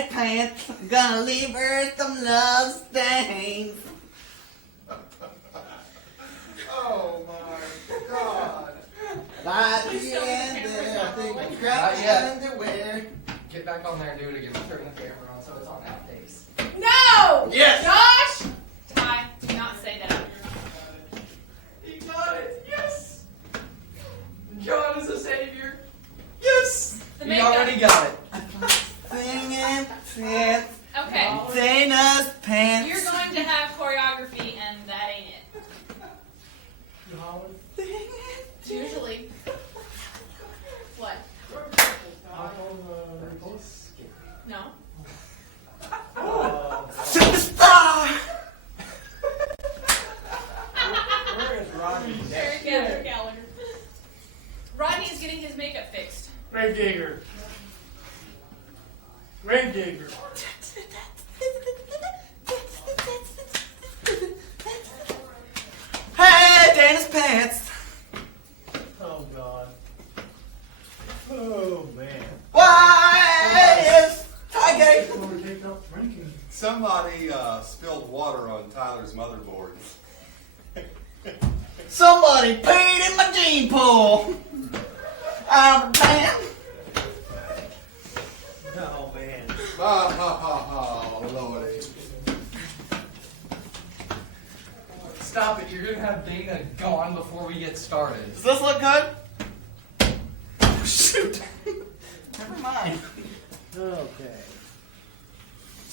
white pants. Gonna leave her some love stains. Oh my God. By Please the don't end get the there, I camera think on. I grabbed Not my yet. underwear. Get back on there and do it again. Turn the camera on so it's on outtakes. No! Yes! Josh! Ty, do not say that. He got it. Yes. God is a savior. Yes. The He makeup. already got it. Singing pants. Okay. Dana's pants. You're going to have choreography, and that ain't it. Usually. What? No. Superstar! Where is Rodney? Eric Gallagher. Rodney is getting his makeup fixed. Gravedigger. Gravedigger. Hey, Dana's pants. Oh God. Oh man. Why is Tiger? We're taking up drinking. Somebody spilled water on Tyler's motherboard. Somebody peed in my gene pool. I'm damn. Oh man. Ha ha ha ha, Lordy. Stop it. You're going to have Dana gone before we get started. Does this look good? Oh, shoot. Never mind. Okay.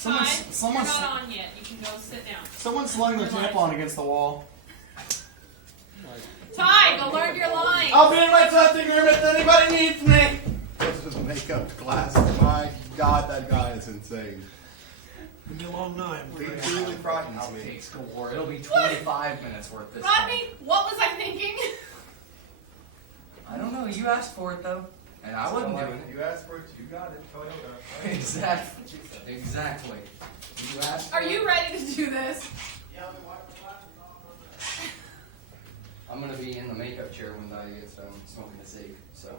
Ty, Someone's you're not on yet. You can go sit down. Someone's slung their tampon against the wall. Ty, go learn your lines. I'll be in my testing room if anybody needs me. This is makeup classes. My God, that guy is insane. It's been a long night. He really frightens me. Outtakes galore. It'll be 25 minutes worth this Rodney, what was I thinking? time. I don't know. You asked for it, though. And I wasn't doing it. You asked for it, you got it. Toyota. Exactly. Exactly. You asked Are for you it. ready to do this? I'm going to be in the makeup chair when I get done smoking a cig. So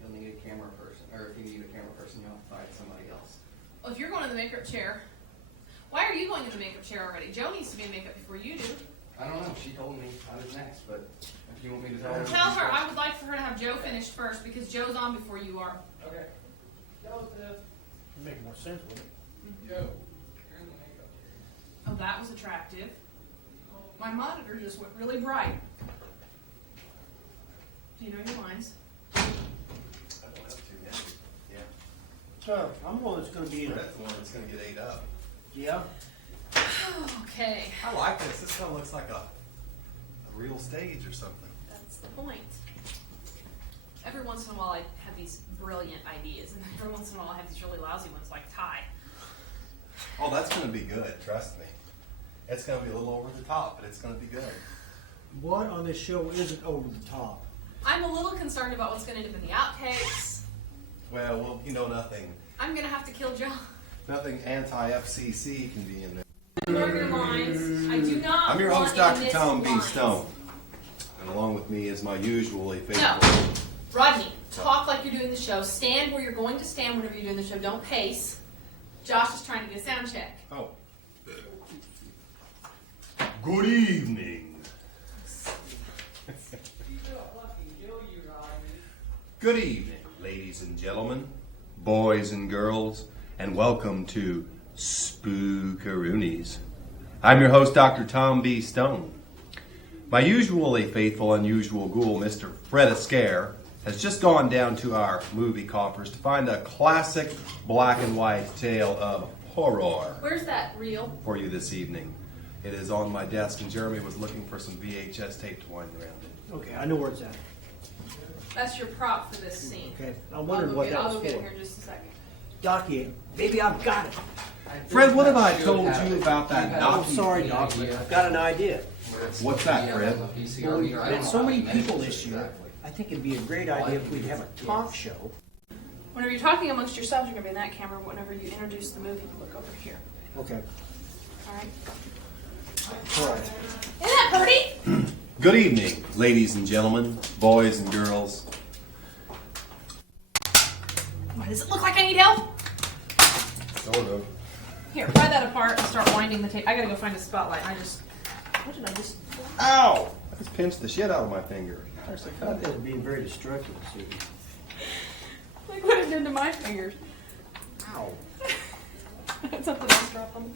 you'll need a camera person. Or if you need a camera person, you'll have to find somebody else. Well, if you're going in the makeup chair, why are you going in the makeup chair already? Joe needs to be in makeup before you do. I don't know. She told me I was next, but if you want me to tell her. Tell her I would like for her to have Joe finish first because Joe's on before you are. Okay. It'd make more sense, wouldn't it? Joe, you're in the makeup chair. Oh, that was attractive. My monitor just went really bright. Do you know your lines? I don't have to, yeah. So I'm the one that's going to be in it. That's the one that's going to get ate up. Yeah. Okay, I like this. This kind of looks like a real stage or something. that's the point. Every once in a while I have these brilliant ideas, and every once in a while I have these really lousy ones like Ty. Oh, that's going to be good. Trust me. It's going to be a little over the top, but it's going to be good. What on this show isn't over the top? I'm a little concerned about what's going to end up in the outtakes. Well, you know, nothing I'm going to have to kill Joe. anti-FCC can be in there. Learn your lines. I do not I'm your want host, Dr. any Tom B. mislines. Stone. And along with me is my usually faithful. No. Rodney, talk like you're doing the show. Stand where you're going to stand whenever you're doing the show. Don't pace. Josh is trying to get a sound check. Oh. Good evening. Good evening, ladies and gentlemen, boys and girls, and welcome to Spookaroonies. I'm your host, Dr. Tom B. Stone. My usually faithful, unusual ghoul, Mr. Fred Ascare, has just gone down to our movie coffers to find a classic black and white tale of horror Where's that reel? for you this evening. It is on my desk, and Jeremy was looking for some VHS tape to wind around it. Okay, I know where it's at. That's your prop for this scene. Okay, I'm wondering what that I'll was go get it for. here in just a second. Docky, maybe I've got it. Fred, what have I told you about that I'm document? sorry, Docky. I've got an idea. What's that, Fred? We've had so many people this year. I think it'd be a great idea if we'd have a talk show. Whenever you're talking amongst yourselves, you're going to be in that camera. Whenever you introduce the movie, you look over here. Okay. All right? All right. Isn't that pretty? Good evening, ladies and gentlemen, boys and girls. What, does it look like I need help? Sort of. Here, pry that apart and start winding the tape. I gotta go find a spotlight. What did I just? Ow! I just pinched the shit out of my finger. There's a I cut. think it's being very destructive, Susan. Like what it did to my fingers. Ow. Something else dropped on me.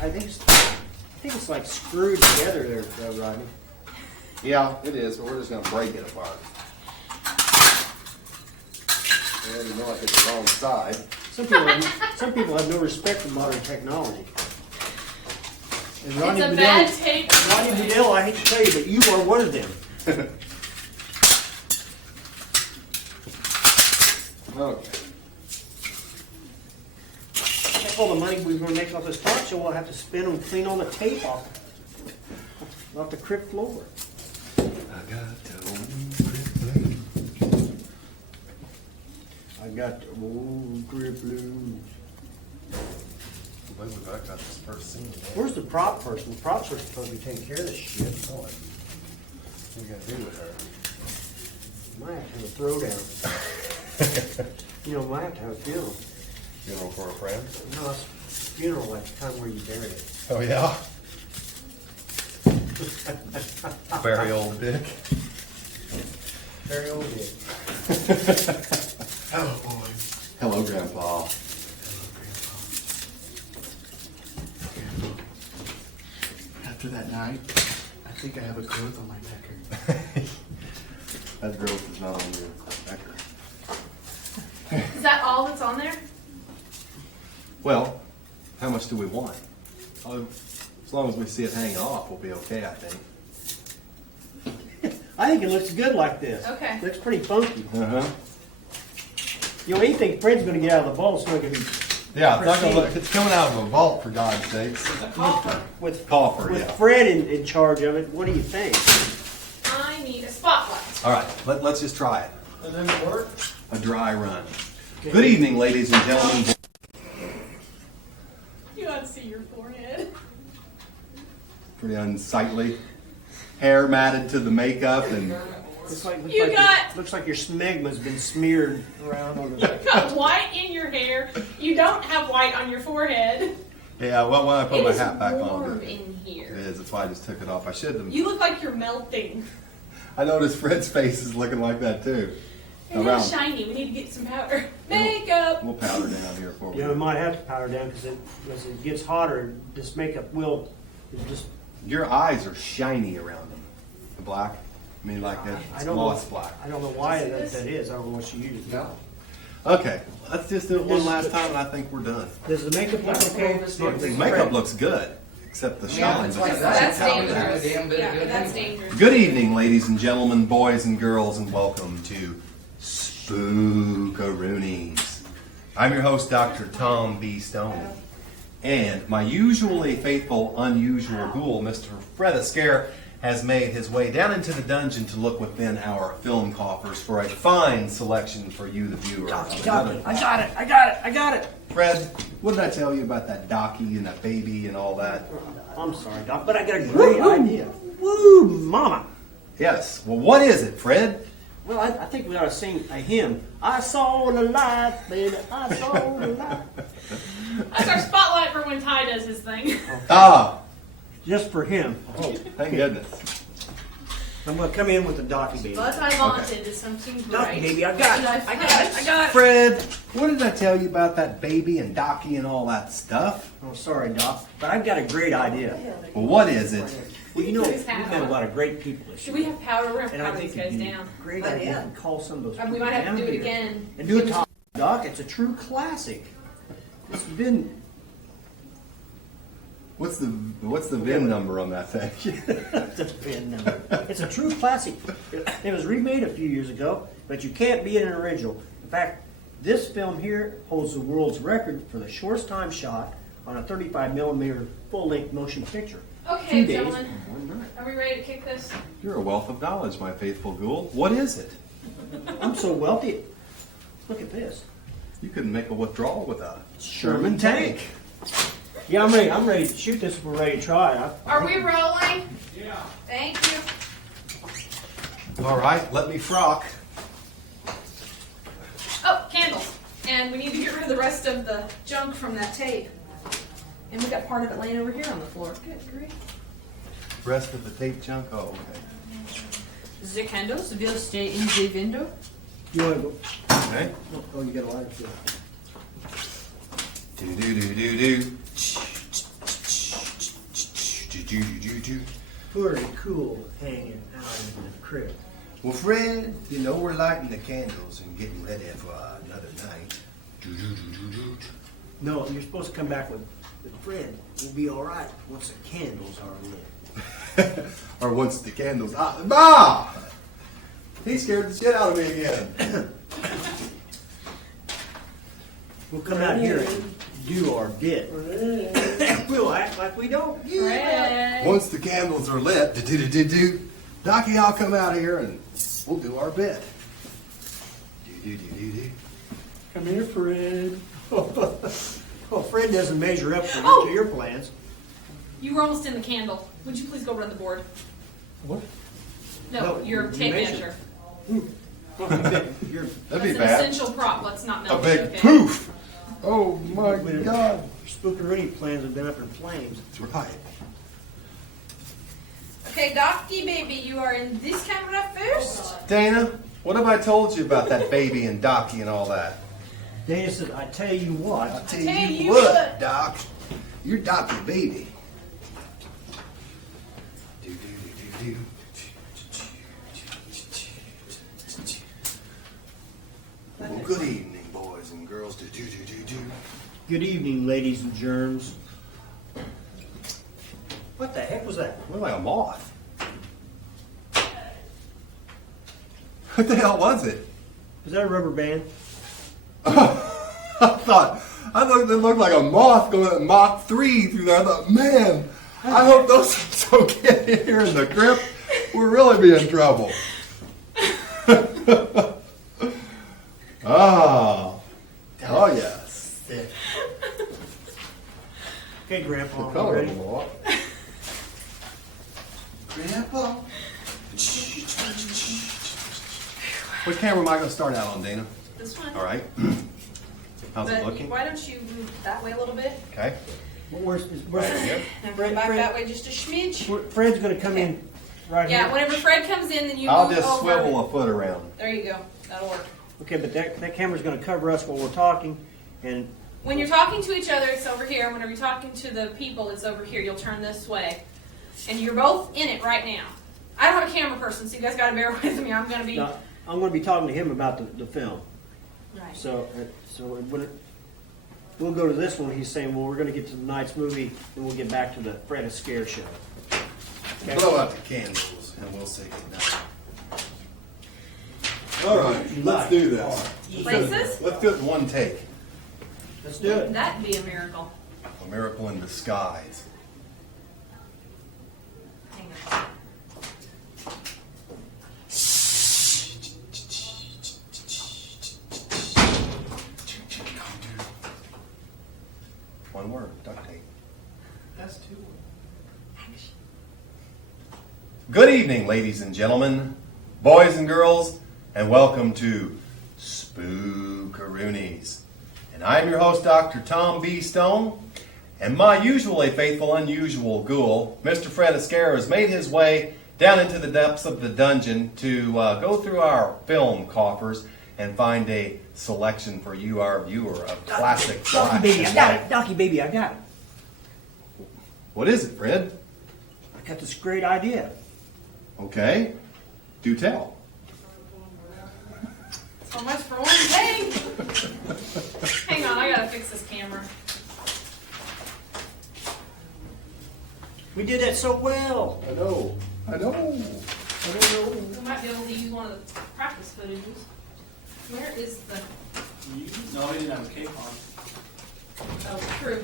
I think it's like screwed together there, Rodney. Yeah, it is, but we're just gonna break it apart. And you know I hit the wrong side. Some people have no respect for modern technology. And It's a bad tape. Rodney Budell, I hate to tell you, but you are one of them. Okay. That's all the money we're going to make off this talk show. We'll have to spend on clean all the tape off the crypt floor. I got to I got the old crypt blues. Wait, I got this first scene. Where's the prop person? The props are supposed to be taking care of this shit. What are you gonna do with her? Might have to have a throwdown. You know, might have to have a funeral. Funeral for a friend? No, it's a funeral like the time where you bury it. Oh yeah. Very old dick. Very old dick. Hello, boy. Hello, Grandpa. After that night, I think I have a growth on my pecker. That growth is not on your pecker. Is that all that's on there? Well, how much do we want? As long as we see it hanging off, we'll be okay, I think. I think it looks good like this. Okay. Looks pretty funky. Uh-huh. You know, anything Fred's going to get out of the vault is going to be Yeah, it's not gonna look, it's coming out of a vault, for God's sakes. The coffer. with Coffer, with yeah. Fred in charge of it. What do you think? I need a spotlight. All right, let's just try it. Does it work? A dry run. Good evening, ladies and gentlemen. You ought to see your forehead. Pretty unsightly. Hair matted to the makeup and Looks like your smegma's been smeared around on the. You've got white in your hair. You don't have white on your forehead. yeah. Well, when I put It my is hat back warm on, in it here. is. That's why I just took it off. I should have. You look like you're melting. I noticed Fred's face is looking like that too. You're a little shiny. We need to get some powder. Makeup. We'll powder down here for You you. know, we might have to power down because it gets hotter. This makeup will just. Your eyes are shiny around them. The black. I mean, like that I don't gloss know. black. I don't know why See that this? is. I don't know what she uses. No. Okay, let's just do it one last time, and I think we're done. Does the makeup look okay? The makeup looks good, except the Yeah, shine. it's like That's That's dangerous. a damn bit of Yeah, good that's anyway. dangerous. Good evening, ladies and gentlemen, boys and girls, and welcome to Spookaroonies. I'm your host, Dr. Tom B. Stone, and my usually faithful, unusual ghoul, Mr. Fred Ascare, has made his way down into the dungeon to look within our film coffers for a fine selection for you, the viewer. I got it. Fred, what did I tell you about that docky and that baby and all that? I'm sorry, Doc, but I got a great idea. Woo, mama. Yes. Well, what is it, Fred? Well, I think we ought to sing a hymn. I saw the light, baby. I saw the light. That's our spotlight for when Ty does his thing. Ah, Just for him. oh, thank goodness. I'm going to come in with the docky baby. But I wanted is something Docky great. baby, I got it. I got it. Fred, what did I tell you about that baby and docky and all that stuff? Oh, sorry, Doc, but I've got a great idea. Well, what is it? Well, you know, Please we've have met a one. lot of great people this Should year. we have powder? We're going to And I powder these think guys it'd be down. a great idea to call some of those people We might have to down do it here again. and do a talk, Doc. It's a true classic. It's been... What's the VIN number on that thing? the VIN number. It's a true classic. It was remade a few years ago, but you can't beat an original. In fact, this film here holds the world's record for the shortest time shot on a 35mm full-length motion picture. Okay, 2 days gentlemen. and 1 night. Are we ready to kick this? You're a wealth of knowledge, my faithful ghoul. What is it? I'm so wealthy. Look at this. You couldn't make a withdrawal with a Sherman tank. Yeah, I'm ready to shoot this if we're ready to try it. Are we rolling? Yeah. Thank you. All right, let me frock. Oh, candles. And we need to get rid of the rest of the junk from that tape. And we got part of it laying over here on the floor. Good grief. Rest of the tape chunk? Oh, okay. The candles will stay in the window. You want to go? Okay. Oh, you got a lighter too. Do do do do do. Do do do do. Pretty cool hanging out in the crypt. Well, Fred, you know we're lighting the candles and getting ready for another night. Do do do do do. No, you're supposed to come back with Fred. We'll be all right once the candles are lit. Or once the candles out. Ma! He scared the shit out of me again. We'll come out here and do our bit. We'll act like we don't. Fred. Once the candles are lit, do do do do. Docky, I'll come out here and we'll do our bit. Do do do do do. Come here, Fred. Well, Fred doesn't measure up Oh! to your plans. You were almost in the candle. Would you please go run the board? What? No, No, your you tape measure. measure. You're, That'd be That's an bad. essential prop. Let's not A melt big it, okay? poof. Oh my God. Spookaroonies plans have been up in flames. That's right. Okay, Docky baby, you are in this camera first. Dana, what have I told you about that baby and Docky and all that? Dana said, I tell you what. I'll tell Tell you you what, what. Doc. You're Docky baby. Do, do, do, do, do. Well, good evening, boys and girls. Do, do, do, do, do. Good evening, ladies and germs. What the heck was that? Looked like a moth. What the hell was it? Was that a rubber band? I thought it looked like a moth going at Mach 3 through there. I thought, man, I hope those things don't get here in the crypt. We'll really be in trouble. Oh yes. Okay, Grandpa. The color ready? of the moth. Grandpa. What camera am I going to start out on, Dana? This one. All right. How's it But looking? why don't you move that way a little bit? Okay. Where's And bring back that way just a smidge. Fred's going to come in right Yeah, here. whenever Fred comes in, then you I'll move just over. swivel a foot around. There you go. That'll work. Okay, but that camera's going to cover us while we're talking, and When you're talking to each other, it's over here. Whenever you're talking to the people, it's over here. You'll turn this way. And you're both in it right now. I don't have a camera person, so you guys got to bear with me. I'm going to be... now, I'm going to be talking to him about the film. Right. So we'll go to this one. He's saying, well, we're going to get to tonight's movie, and we'll get back to the Fred Ascare show. Okay? Blow out the candles and we'll say goodnight. All right, let's do this. Places? Let's do it in one take. Let's do it. That'd be a miracle. A miracle in disguise. Hang on. One word, duct tape. That's two. Good evening, ladies and gentlemen, boys and girls, and welcome to Spookaroonies. And I'm your host, Dr. Tom B. Stone, and my usually faithful, unusual ghoul, Mr. Fred Ascare, has made his way down into the depths of the dungeon to go through our film coffers and find a selection for you, our viewer, of classic Docky baby, I flashes got like- it. Docky baby, I got it. What is it, Fred? I got this great idea. Okay, do tell. So much for one thing. Hang on, I gotta fix this camera. We did that so well. I know. We might be able to use one of the practice footages. Where is the... No, we didn't have a cape on. Oh, true.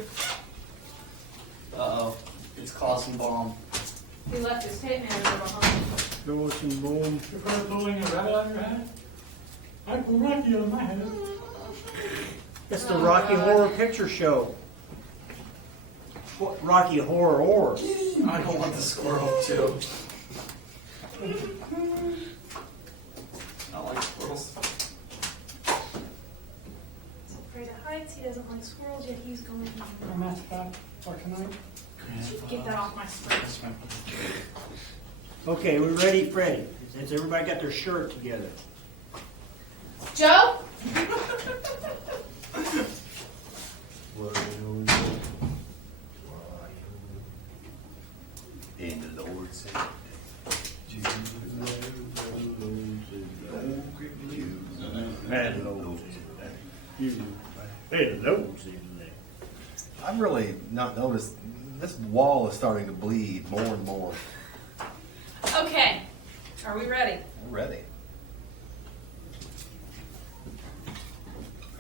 Uh-oh. It's causing bomb. He left his tape manager behind. Throw some boom. You're going to blowing a rabbit out of your head? I put Rocky on my head. It's the Oh, Rocky God. Horror Picture Show. What, Rocky Horror or? I don't want the squirrel, too. I like squirrels. heights. He doesn't like squirrels, yet he's going to. I'm at that for tonight. Get that off my screen. Okay, we're ready, Freddie. Has everybody got their shirt together? Joe? In the Lord said, I've really not noticed this wall is starting to bleed more and more. Okay. Are we ready? I'm ready.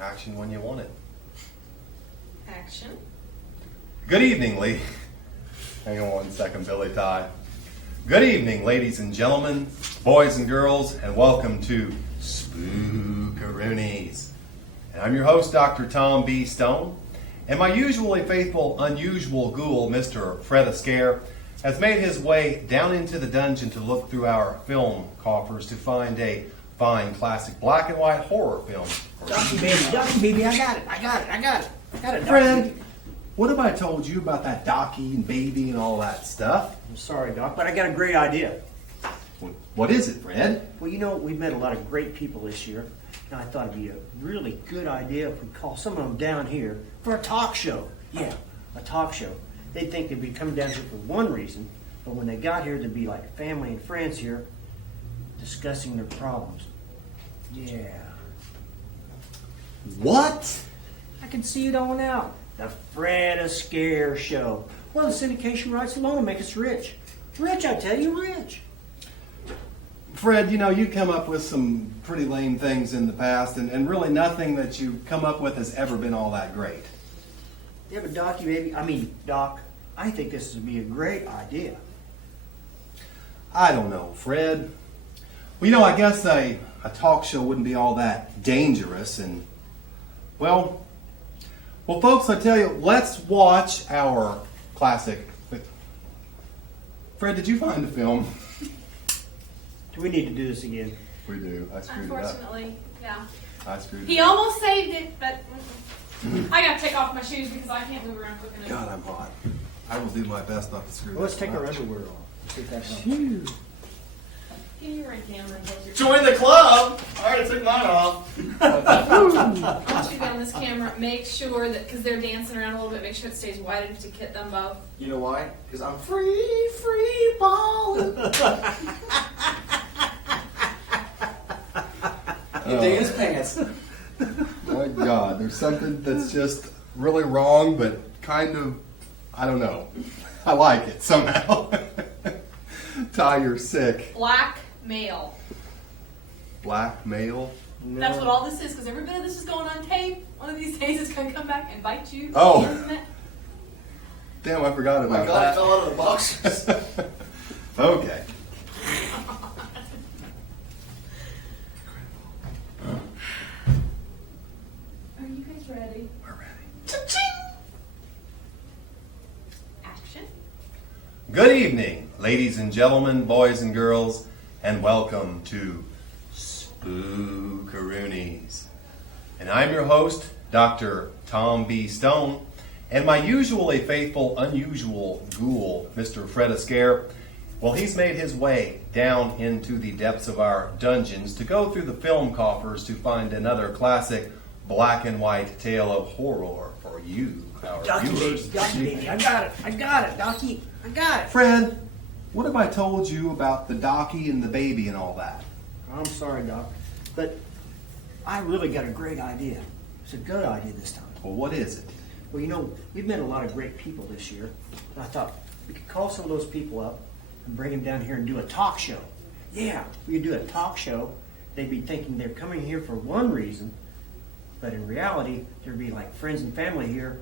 Action when you want it. Action. Good evening, Lee. Hang on 1 second, Billy Ty. Good evening, ladies and gentlemen, boys and girls, and welcome to Spookaroonies. And I'm your host, Dr. Tom B. Stone, and my usually faithful, unusual ghoul, Mr. Fred Ascare, has made his way down into the dungeon to look through our film coffers to find a fine classic black and white horror film. Ducky baby, I got it. Fred, what have I told you about that Docky and baby and all that stuff? I'm sorry, Doc, but I got a great idea. What is it, Fred? Well, you know, we've met a lot of great people this year, and I thought it'd be a really good idea if we call some of them down here for a talk show. Yeah, a talk show. They'd think they'd be coming down here for one reason, but when they got here, they'd be like family and friends here discussing their problems. Yeah. What? I can see it all now. The Fred Ascare Show. Well, the syndication rights alone will make us rich. Rich, I tell you, rich. Fred, you know, you come up with some pretty lame things in the past, and really nothing that you come up with has ever been all that great. Yeah, but Doc, I think this would be a great idea. I don't know, Fred. Well, you know, I guess a talk show wouldn't be all that dangerous, and, well, folks, I tell you, let's watch our classic. Fred, did you find the film? Do we need to do this again? We do. I screwed it up. Unfortunately, yeah. I screwed it He up. almost saved it, but I gotta take off my shoes because I can't move around quick enough. God, I'm hot. I will do my best not to screw Well, let's this take our up. underwear off. See if that helps. Can you run camera and close your Join the club. I already took mine off. Once you get on this camera, make sure that, because they're dancing around a little bit, make sure it stays wide enough to hit them both. You know why? Because I'm free balling. He dig his pants. My God, there's something that's just really wrong, but kind of, I don't know. I like it somehow. Ty, you're sick. Black male. Black male? No. That's what all this is, because every bit of this is going on tape. One of these days it's going to come back and bite you. Oh. Isn't it? Damn, I forgot Oh my about God, I that. fell out of the boxers. Okay. Are you guys ready? We're ready. Cha-ching! Action. Good evening, ladies and gentlemen, boys and girls, and welcome to Spookaroonies. And I'm your host, Dr. Tom B. Stone, and my usually faithful, unusual ghoul, Mr. Fred Ascare, well, he's made his way down into the depths of our dungeons to go through the film coffers to find another classic black and white tale of horror for you, our viewers. Docky baby, I got it, Docky, I got it. Fred, what have I told you about the Docky and the baby and all that? I'm sorry, Doc, but I really got a great idea. It's a good idea this time. Well, what is it? Well, you know, we've met a lot of great people this year, and I thought we could call some of those people up and bring them down here and do a talk show. Yeah, we could do a talk show. They'd be thinking they're coming here for one reason, but in reality, there'd be like friends and family here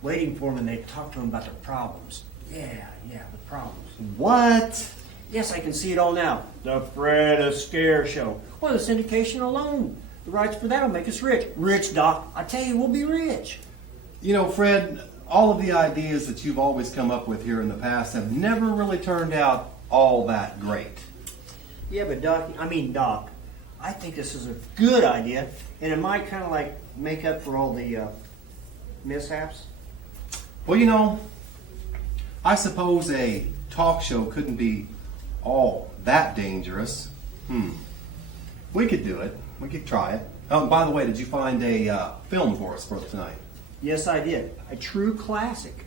waiting for them, and they'd talk to them about their problems. Yeah, the problems. What? Yes, I can see it all now. The Fred Ascare Show. Well, the syndication alone. The rights for that will make us rich. Rich, Doc. I tell you, we'll be rich. You know, Fred, all of the ideas that you've always come up with here in the past have never really turned out all that great. Yeah, but Doc, I think this is a good idea, and it might kind of like make up for all the mishaps? Well, you know, I suppose a talk show couldn't be all that dangerous. We could do it. We could try it. Oh, by the way, did you find a film for us for tonight? Yes, I did. A true classic.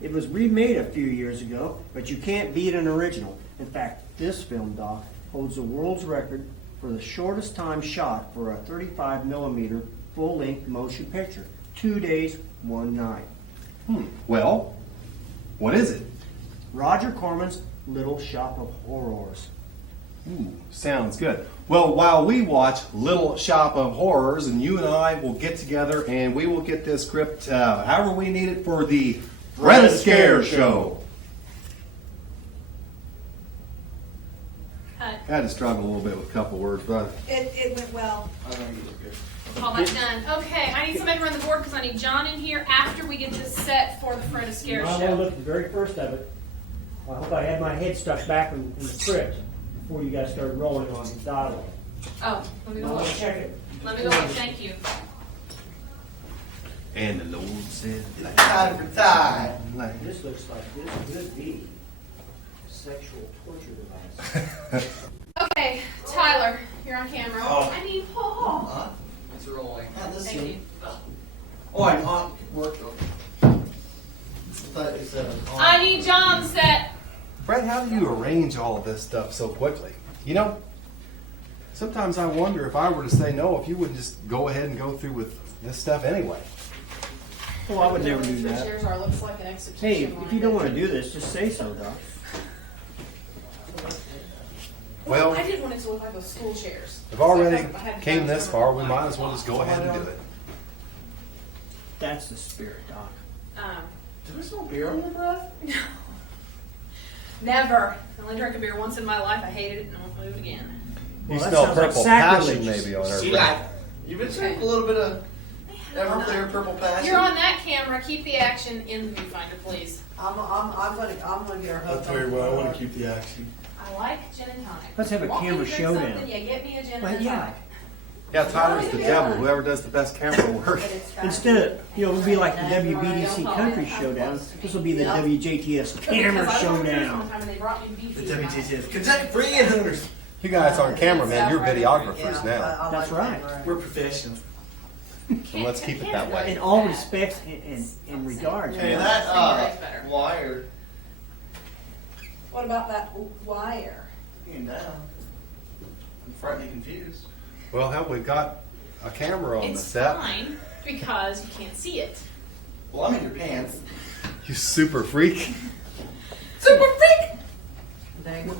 It was remade a few years ago, but you can't beat an original. In fact, this film, Doc, holds the world's record for the shortest time shot for a 35 millimeter full-length motion picture. 2 days, 1 night. Well, what is it? Roger Corman's Little Shop of Horrors. Ooh, sounds good. Well, while we watch Little Shop of Horrors, and you and I will get together and we will get this script however we need it for the Fred Ascare show. Cut. I had to struggle a little bit with a couple words, but It went well. I think it was good. All that done. Okay, I need somebody to run the board because I need John in here after we get this set for the Fred Ascare I show. looked at the very first of it. I hope I had my head stuck back in the script before you guys started rolling on the dialogue. Oh, let me I go want look. to check it. Let me go look. Thank you. and the Lord said, Time for time. like, This looks like this could be a sexual torture device. Okay, Tyler, you're on camera. Oh. I mean, Paul. It's rolling. Thank you. Oh, I'm on work. I need John set. Fred, how do you arrange all of this stuff so quickly? You know, sometimes I wonder if I were to say no, if you wouldn't just go ahead and go through with this stuff anyway. Oh, I would never do that. Chairs are looks like an Hey, execution if you don't want to do this, just say so, Doc. Well, I didn't want it to look like those school chairs. We've already So I had to came find this something far, we like might as well just go ahead and do it. That's the spirit, Doc. Did we smell beer on your breath? Never. I only drank a beer once in my life. I hated it and I won't do it again. You Well, that smell sounds like purple passion sacrilegious. maybe on her See breath. that? You've been drinking a little bit of Everclear Purple Passion. You're on that camera. Keep the action in the viewfinder, please. I'm gonna get her hooked. I'll tell you what, I want to keep the action. I like gin and tonic. Let's have a Want me camera to drink showdown. something? Yeah, get me a gin Well, and a yeah. tonic. Yeah, Tyler's the devil, whoever does the best camera work. Instead of, it'll be like the WBDC Country Showdown. This will be the WJTS Camera Because I was over here Showdown. sometime and they brought me beef. The WJTS Kentucky Friggin' Hooters. You guys aren't cameramen, you're videographers now. That's right. We're professionals. And let's keep it that way. In all respects and regards. Hey, man. that wire What about that wire? came down. I'm frightfully confused. Well, hell, we've got a camera on the It's set. fine because you can't see it. Well, I'm in your pants. You super freak. Super freak!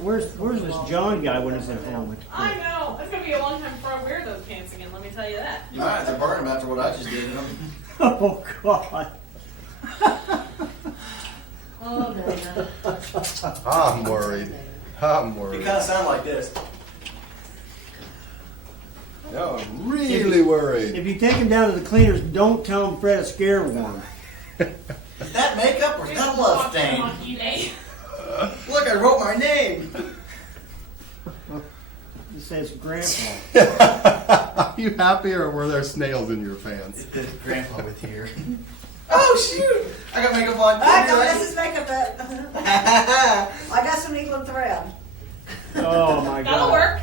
Where's this John guy when he's at home? I know. It's gonna be a long time before I wear those pants again. Let me tell you that. You might have to burn them after what I just did to them. Oh, God. Oh, no. I'm worried. I'm It worried. kind of sound like this. No, I'm really worried. If you take him down to the cleaners, don't tell him Fred Ascare won. Is that makeup or is that love stain? Lucky day. Look, I wrote my name. It says Grandpa. Are you happy or were there snails in your pants? It's Grandpa with here. Oh shoot! I got makeup on. I don't mess his makeup up. I got some needle and thread. Oh, my God. That'll work.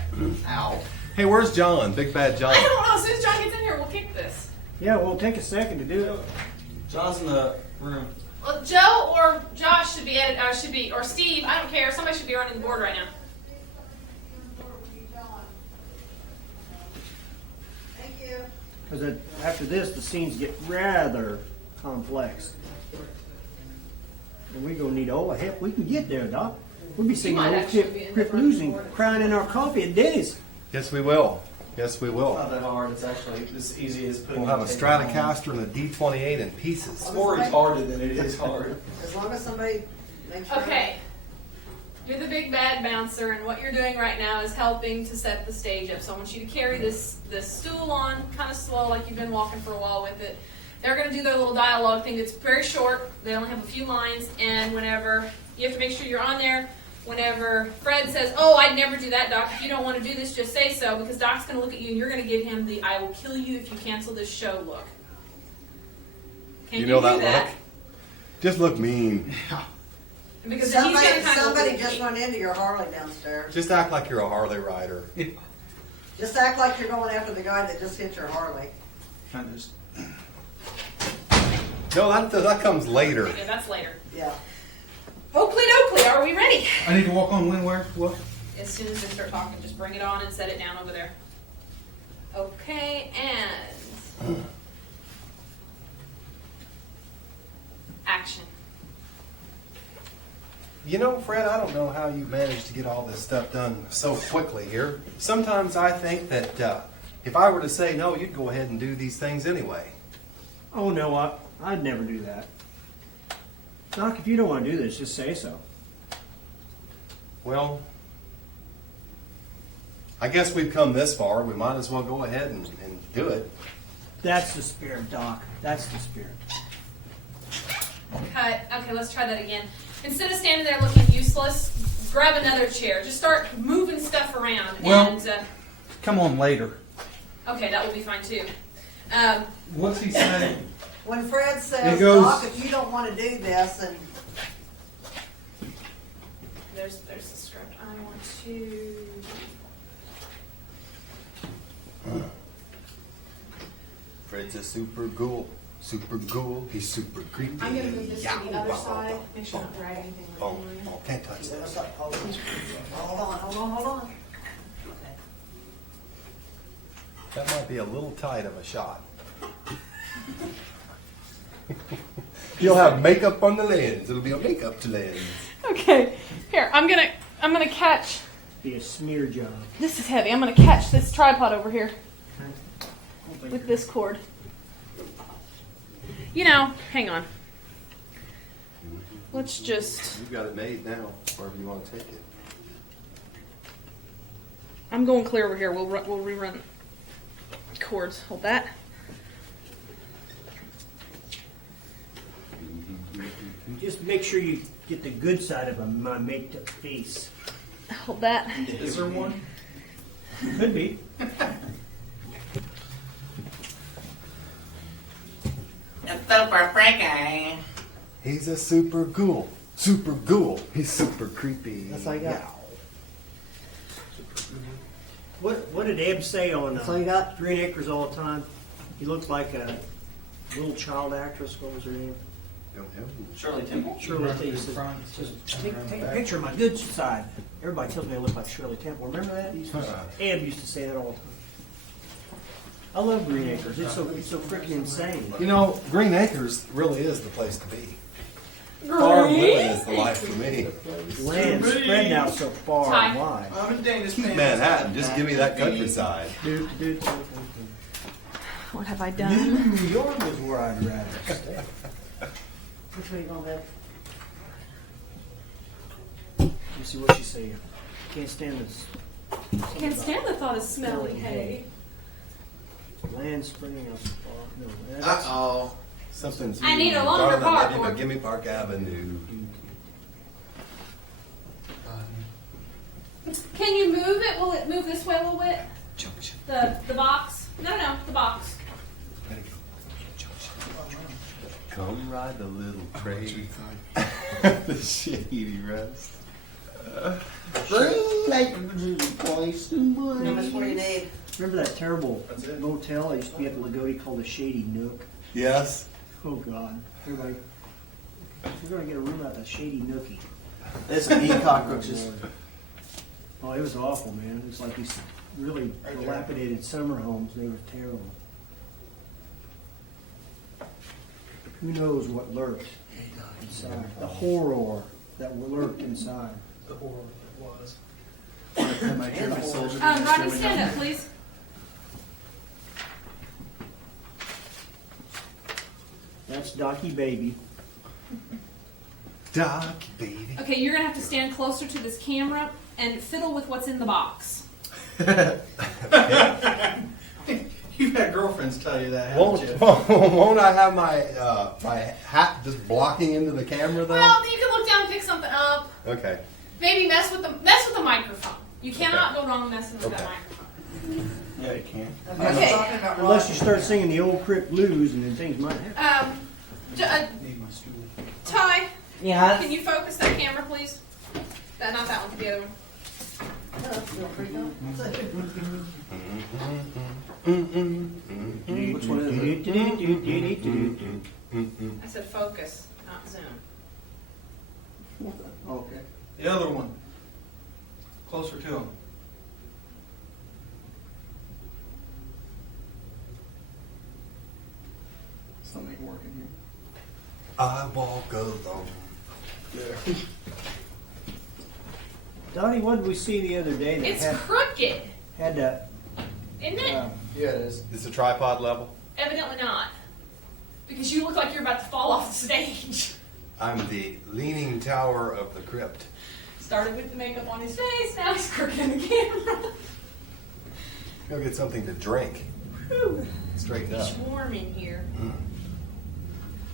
Ow. Hey, where's John? Big bad John. I don't know. As soon as John gets in here, we'll kick this. Yeah, well, take a second to do it. John's in the room. Well, Joe or Josh should be or Steve. I don't care. Somebody should be running the board right now. Thank you. Because after this, the scenes get rather complex. And we're going to need all the help we can get there, Doc. We'll be singing might old actually be in the Crip front Blues and board. crying in our coffee at Denny's. Yes, we will. Yes, we It's will. not that hard. It's actually as easy as putting We'll have a tape on. Stratocaster and a D28 in pieces. It's more retarded than it is hard. As long as somebody makes sure. Okay. You're the big bad bouncer, and what you're doing right now is helping to set the stage up. So I want you to carry this stool on kind of slow, like you've been walking for a while with it. They're going to do their little dialogue thing. It's very short. They only have a few lines, and whenever you have to make sure you're on there whenever Fred says, "Oh, I'd never do that, Doc. If you don't want to do this, just say so," because Doc's going to look at you and you're going to give him the "I will kill you if you cancel this show" look. Can you know do that look? Just look mean. Because then he's Somebody, going to kind of somebody look at just me. went into your Harley downstairs. Just act like you're a Harley rider. Just act like you're going after the guy that just hit your Harley. No, that comes later. Yeah, that's later. Yeah. Oakley dokley, are we ready? I need to walk on when, where, what? As soon as they start talking, just bring it on and set it down over there. Okay, and action. You know, Fred, I don't know how you managed to get all this stuff done so quickly here. Sometimes I think that if I were to say no, you'd go ahead and do these things anyway. Oh no, I'd never do that. Doc, if you don't want to do this, just say so. Well, I guess we've come this far. We might as well go ahead and do it. That's the spirit, Doc. That's the spirit. Cut. Okay, let's try that again. Instead of standing there looking useless, grab another chair. Just start moving stuff around. Well- And Come on later. okay, that will be fine too. What's he saying? When Fred says, It goes- Doc, if you don't want to do this, and There's the script. I want to. Fred's a super ghoul. Super ghoul. He's super creepy. I'm gonna move this to the other side. Make sure I don't drag anything. Oh, can't touch that. hold on. That might be a little tight of a shot. You'll have makeup on the lens. It'll be a makeup lens. Okay, here I'm gonna catch. Be a smear job. This is heavy. I'm gonna catch this tripod over here with this cord. You know, hang on. Let's just. You've got it made now, wherever you want to take it. I'm going clear over here. We'll rerun cords. Hold that. Just make sure you get the good side of my makeup face. Hold that. Is there one? Could be. Super freaky. He's a super ghoul. Super ghoul. He's super creepy. That's all you got? Yeah. What did Eb say on That's all you got? Green Acres all the time? He looked like a little child actress. What was her name? Don't know. Shirley Temple? Shirley Temple. Just take a picture of my good side. Everybody tells me I look like Shirley Temple. Remember that? Eb used to say that all the time. I love Green Acres. It's so freaking insane. You know, Green Acres really is the place to be. Farm living is the life for me. Land spread out so far Ty. and wide. I'm in Dana's Keep Manhattan. Just give me that countryside. What have I done? New York is where I'd rather stay. Which way you gonna go? Let me see what she say. Can't stand this. Can't stand the thought of smelling hay. Land spreading out so far. No, that's, Uh-oh. Something's I need a longer darling, part. but give me Park Avenue. Can you move it? Will it move this way a little bit? Junction. The box? No, the box. Gotta go. Junction. Come ride the little train. The shady rest. How much more you need? remember that terrible motel that used to be at the Lagodi called the Shady Nook? Yes. Oh God, everybody, we're gonna get a room out the Shady Nookie. There's some bee cockroaches. Oh, it was awful, man. It was like these really dilapidated summer homes. They were terrible. Who knows what lurked inside? The horror that lurked inside. The horror it was. My German soldier. Rodney, stand up, please. That's Docky Baby. Doc, baby. Okay, you're gonna have to stand closer to this camera and fiddle with what's in the box. You've had girlfriends tell you that, haven't you? Won't I have my my hat just blocking into the camera though? Well, you can look down and pick something up. Okay. maybe mess with the microphone. You cannot go wrong messing with that Okay. microphone. Yeah, you can. Okay. Unless you start singing the old crypt blues, and then things might happen. Need my stool. Ty, Yeah. can you focus that camera, please? Not that one, the other one. Which one is it? I said focus, not zoom. Okay. The other one. Closer to him. Something ain't working here. I walk alone. There. Donnie, what did we see the other day that It's crooked, had that? isn't it? Yeah, it is. Is the tripod level? Evidently not. Because you look like you're about to fall off the stage. I'm the leaning tower of the crypt. Started with the makeup on his face, now he's crooked the camera. Go get something to drink. Whew. Straighten up. It's warm in here.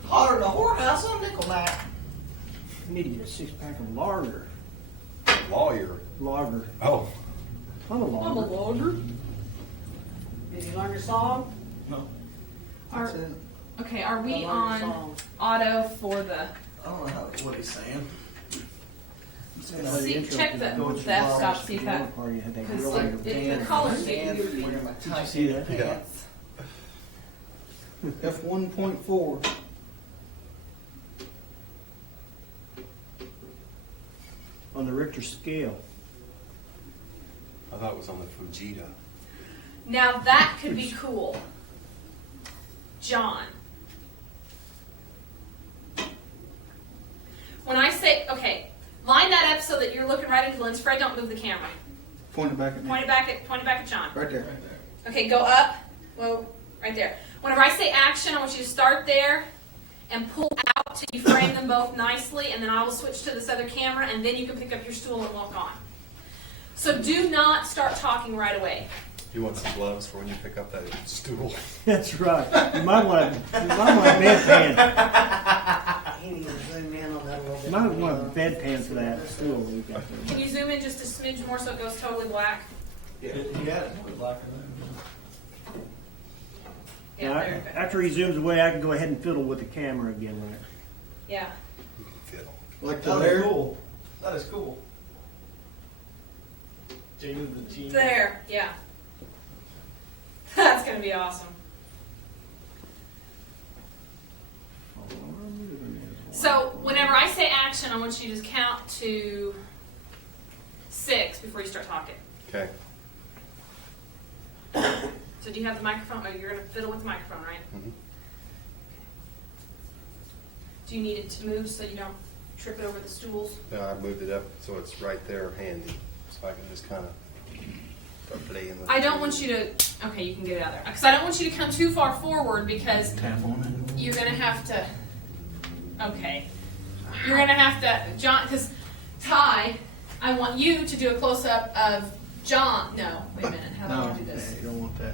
Hotter than a whorehouse on nickel night. I need to get a 6-pack of lager. Lawyer. Lager. Oh. I'm a I'm a lager. logger. Did you learn your song? No. Are, That's it. okay, are we Learn your on song. auto for the... I don't know what he's saying. See, check the f-stop, see if that... Party had that Because really the colors get Wearing you. my Did you tight see that? pants. F1.4. On the Richter scale. I thought it was on the Fujita. Now that could be cool. John. When I say, okay, line that up so that you're looking right into the lens. Fred, don't move the camera. Point it back at me. Point it back at John. Right there. Okay, go up. Whoa, right there. Whenever I say action, I want you to start there and pull out till you frame them both nicely, and then I will switch to this other camera, and then you can pick up your stool and walk on. So do not start talking right away. You want some gloves for when you pick up that stool? That's right. You might want a bedpan. He needs to zoom in on that a little bit. You might want a bedpan for that stool you got there. Can you zoom in just a smidge more so it goes totally black? Yeah. He had it blacker than Yeah, Now, there you go. after he zooms away, I can go ahead and fiddle with the camera again. Right? Yeah. Fiddle. Like That the is bear. cool. That is cool. James the Genius. There, yeah. That's going to be awesome. So whenever I say action, I want you to count to 6 before you start talking. Okay. So do you have the microphone? Oh, you're going to fiddle with the microphone, right? Mhm. Do you need it to move so you don't trip it over the stools? No, I moved it up so it's right there handy. So I can just kind of start playing with I don't it. want you to, okay, you can get it out there. Because I don't want you to come too far forward because Tap on it. you're going to have to, okay. You're going to have to, John, because Ty, I want you to do a close-up of John. No, wait a minute. How do I No, want to do this? you don't want that.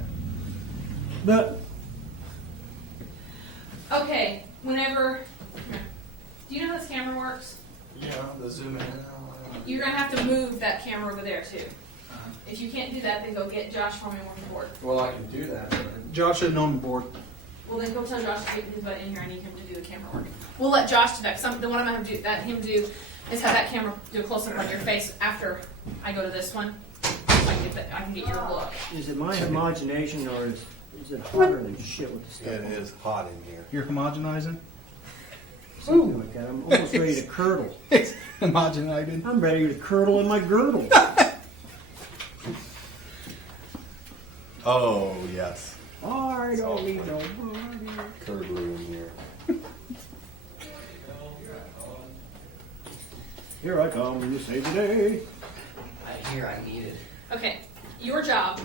But Okay, whenever, do you know how this camera works? Yeah, the zoom in. You're going to have to move that camera over there too. If you can't do that, then go get Josh for me and work the board. Well, I can do that. Josh isn't on the board. Well, then go tell Josh to get his butt in here. I need him to do the camera work. We'll let Josh do that. The one I'm going to have him do is have that camera do a close-up on your face after I go to this one. So I can get your look. is it my imagination or is it hotter than shit with the stuff? It is hot in here. You're homogenizing? Something like that. I'm almost ready to curdle. It's homogenizing. I'm ready to curdle in my girdle. Oh, yes. I don't need no Curd in here. Here I come to save the day. I hear I need it. Okay, your job.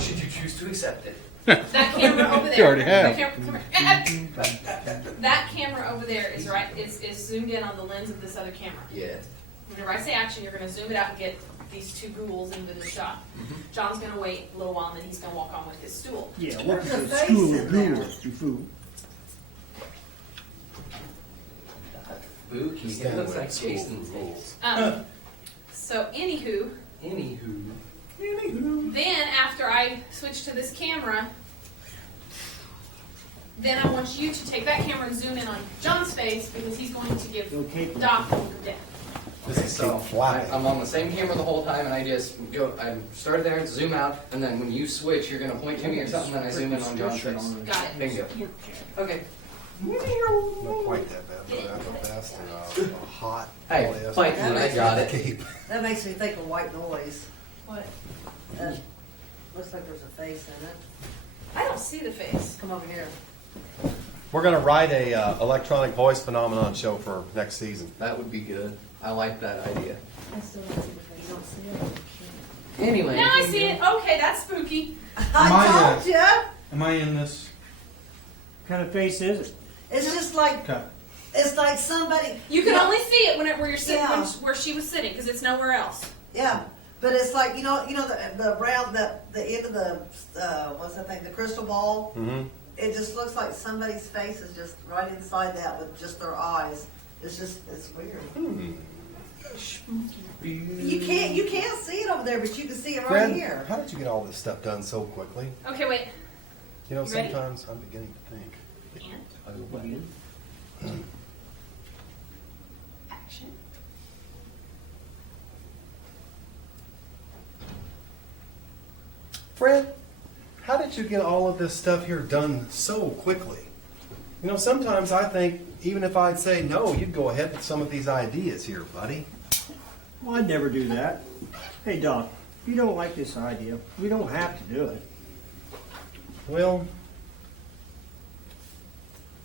Should you choose to accept it? That camera over there. You already have. That camera over there is right. Is zoomed in on the lens of this other camera. Yeah. Whenever I say action, you're going to zoom it out and get these two ghouls into the shot. John's going to wait a little while, and then he's going to walk on with his stool. Yeah, Where's what the the face school in of there? ghouls, you fool. Spooky. It Stand looks with like school Jason's rules. Um, So, anywho, then after I switch to this camera, then I want you to take that camera and zoom in on John's face because he's going to give Okay. Doc the death. This is So flat. I'm on the same camera the whole time, and I just go. I started there, zoom out, and then when you switch, you're gonna point to me or something, and I zoom in on John's face. Got it. Bingo. Okay. Not quite that bad, but that's the best. And a hot. Hey, polyester fight me, I got it. cape. That makes me think of white noise. What? Looks like there's a face in it. I don't see the face. Come over here. We're going to write a electronic voice phenomenon show for next season. That would be good. I like that idea. I still don't see the face. You don't see it? Anyway. Now I see it. Okay, that's spooky. I told ya! Am I in this? What kind of face is it? It's just like, Okay. it's like somebody. You can only see it where you're sitting, Yeah. where she was sitting, because it's nowhere else. Yeah, but it's like, you know the round, the end of the, what's that thing, the crystal ball? Mm-hmm. It just looks like somebody's face is just right inside that with just their eyes. It's weird. You can't see it over there, but you can see it right Fred, here. how did you get all this stuff done so quickly? Okay, wait. You know, You ready? sometimes I'm beginning to think. And action. Fred, how did you get all of this stuff here done so quickly? You know, sometimes I think even if I'd say no, you'd go ahead with some of these ideas here, buddy. Well, I'd never do that. Hey, Doc, if you don't like this idea, we don't have to do it. Well,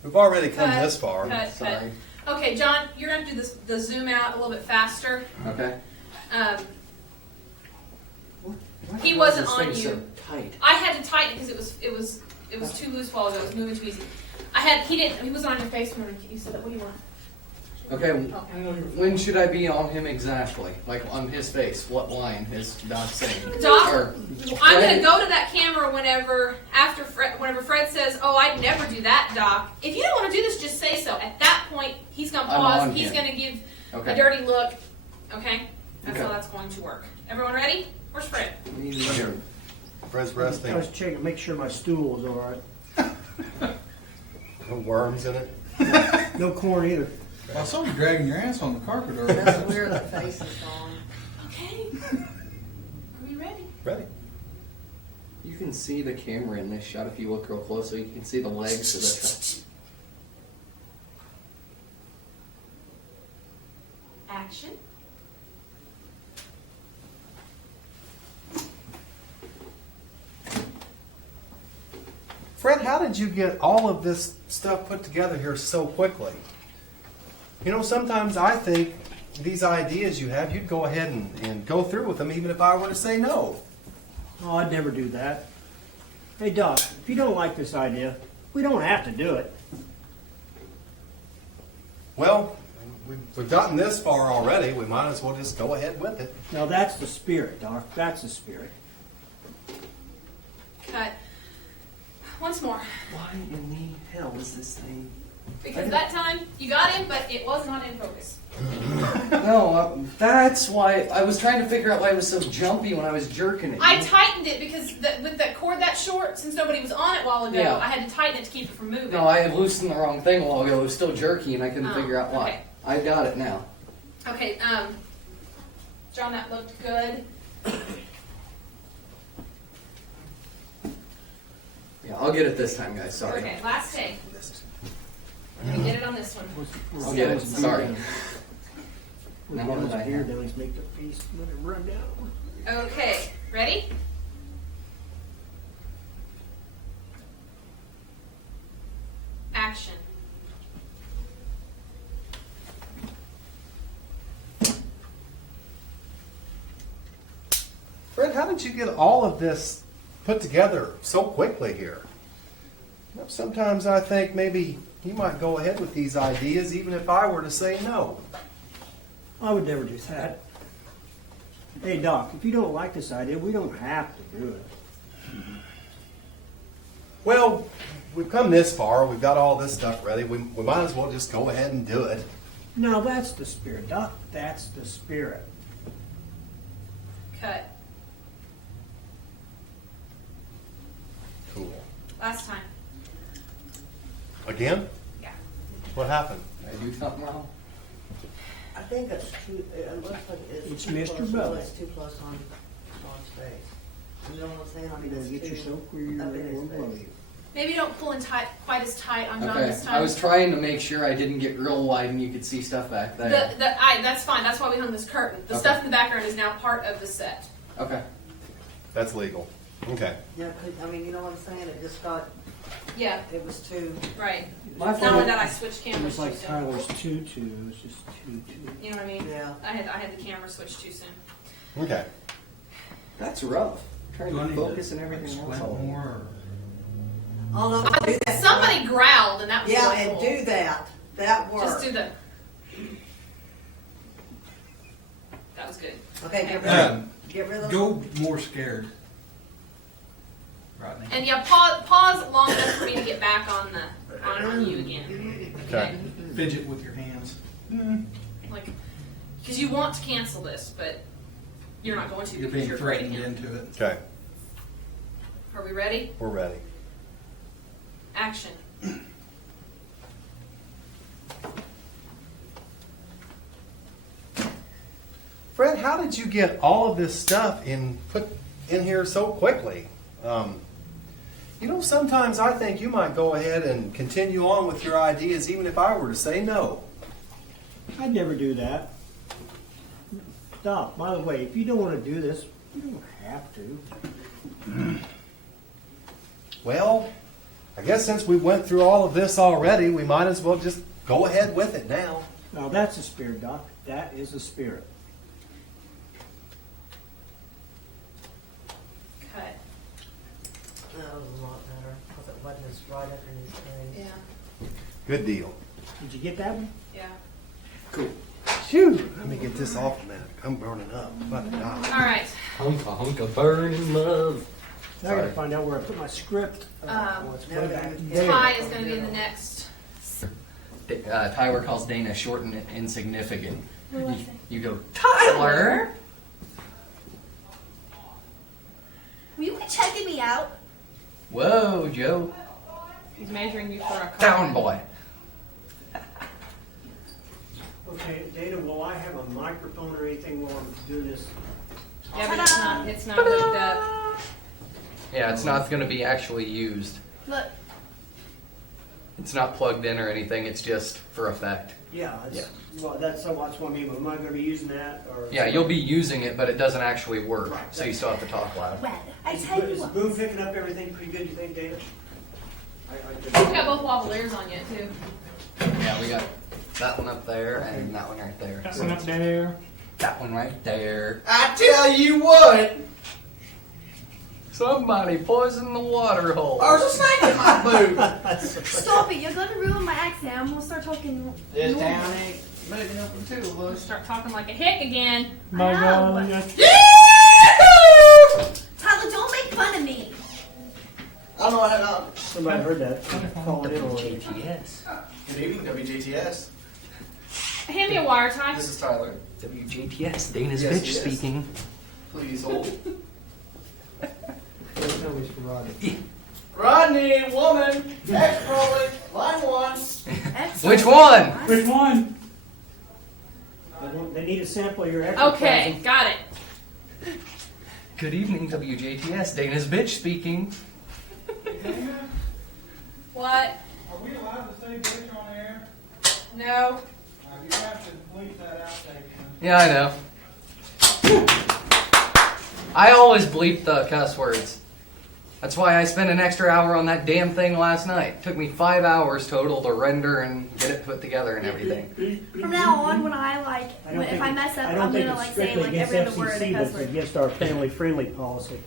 we've already come Cut, this far. cut, Sorry. cut. Okay, John, you're going to do the zoom out a little bit faster. Okay. He wasn't on you. So tight. I had to tighten because it was too loose while ago. It was moving too easy. He wasn't on your face when you said that. What do you want? Okay. Okay. When should I be on him exactly? Like on his face? What line is Doc saying? Doc, Or- I'm going to go to that camera whenever Fred says, "Oh, I'd never do that, Doc." If you don't want to do this, just say so. At that point, he's going to I'm pause. on He's him. going to give Okay. a dirty look. Okay? That's Okay. how that's going to work. Everyone ready? Where's Fred? Here. Fred's resting. I was checking, make sure my stool was all right. No worms in it. No corn either. I saw you dragging your ass on the carpet earlier. That's weird, the face is gone. Okay. Are we ready? Ready? You can see the camera in this shot if you look real closely. You can see the legs of the. Action. Fred, how did you get all of this stuff put together here so quickly? You know, sometimes I think these ideas you have, you'd go ahead and go through with them even if I were to say no. Oh, I'd never do that. Hey, Doc, if you don't like this idea, we don't have to do it. Well, we've gotten this far already. We might as well just go ahead with it. Now, that's the spirit, Doc. That's the spirit. Cut. Once more. Why in the hell is this thing? Because that time you got him, but it was not in focus. No, that's why I was trying to figure out why it was so jumpy when I was jerking it. I tightened it because with that cord that short, since nobody was on it a while ago, Yeah. I had to tighten it to keep it from moving. No, I had loosened the wrong thing a while ago. It was still jerky, and I couldn't Oh, figure out why. okay. I got it now. Okay, John, that looked good. Yeah, I'll get it this time, guys. Sorry. Okay, last take. I'm gonna get it on this one. I'll get it. Sorry. We're Now going what did I to here, have? then let's make the face, let it run down. Okay, ready? Action. Fred, how did you get all of this put together so quickly here? You know, sometimes I think maybe you might go ahead with these ideas even if I were to say no. I would never do that. Hey, Doc, if you don't like this idea, we don't have to do it. Well, we've come this far. We've got all this stuff ready. We might as well just go ahead and do it. Now, that's the spirit, Doc. That's the spirit. Cut. Cool. Last time. Again? Yeah. What happened? Did I do something wrong? I think it's too, it looks like It's too Mr. close, Bell. it's too close on space. You know what I'm saying? I mean, You it's gotta get too, yourself where you're up in his going below face. you. Maybe don't pull in tight, quite as tight on John Okay. this time. I was trying to make sure I didn't get real wide and you could see stuff back there. That's fine. That's why we hung this curtain. The Okay. stuff in the background is now part of the set. Okay. That's legal. Okay. Yeah, I mean, you know what I'm saying? It just got, Yeah, it was too, right. My Not only fault. that, I switched It cameras was too like soon. Tyler's tutu. It was just tutu. You know what I mean? yeah. I had the camera switched too soon. Okay. That's rough. Trying Do I to need focus to, and everything like, else. sweat more? Oh, no, do that. Somebody growled, and that was Yeah, really and cool. do that. That worked. Just do the. That was good. Okay, get rid of Go more scared. Rodney. And yeah, pause long enough for me to get back on you again. Okay. Fidget with your hands. Like, because you want to cancel this, but you're not going to You're because being you're afraid of threatened him. into it. Okay. Are we ready? We're ready. Action. Fred, how did you get all of this stuff put in here so quickly? Sometimes I think you might go ahead and continue on with your ideas even if I were to say no. I'd never do that. Stop. By the way, if you don't want to do this, you don't have to. Well, I guess since we went through all of this already, we might as well just go ahead with it now. Now that's a spirit, Doc. That is a spirit. Cut. That was a lot better, because it wasn't as right underneath the Yeah. Good deal. Did you get that one? Yeah. Cool. Phew. Let me get this off, man. I'm burning up. I'm about to die. All right. Hunk of burning love. Now I gotta find out where I put my script. It's way back there. Ty is going to be the next. Tyler calls Dana short and insignificant. What do I say? You go, Tyler! Will you be checking me out? Whoa, Joe. He's measuring you for a Down, boy. Okay, Dana, will I have a microphone or anything while I'm doing this? Yeah, but it's not hooked up. Yeah, it's not going to be actually used. Look, It's not plugged in or anything. It's just for effect. Yeah, well, that's what I mean. But am I going to be using that? Or Yeah, you'll be using it, but it doesn't actually work. Right. So you still have to talk loud. well, I Is, tell you is what. Boom picking up everything pretty good? You think, Dana? We've got both lavaliers on yet, too. Yeah, we got that one up there and that one right there. That one up there. That one right there. I tell you what, Somebody poisoned the water hole. there's a snake in my boot. Stop it, you're gonna ruin my accent. I'm gonna start talking. This normal. town ain't big enough for two of us. Start talking like a hick again. My I God. know. that's- Tyler, don't make fun of me. I know how to. Somebody heard that. Calling in already. WJTS. Good evening, WJTS. Hand me a wire, Ty. This is Tyler. WJTS. Dana's Yes, bitch yes. speaking. Please hold. Don't tell me it's for Rodney. Rodney, woman, ex-rolling, line one. Excellent. Which one? Which one? They need a sample of your ectoplasm. Okay, got it. Good evening, WJTS. Dana's bitch speaking. What? Are we allowed to say bitch on air? No. You have to bleep that outtake. Yeah, I know. I always bleep the cuss words. That's why I spent an extra hour on that damn thing last night. It took me 5 hours total to render and get it put together and everything. From now on, when I like, I don't if think I mess up, I don't I'm think gonna it's like say strictly like against every other word in FCC, a but cuss it's word. against our family-friendly policy.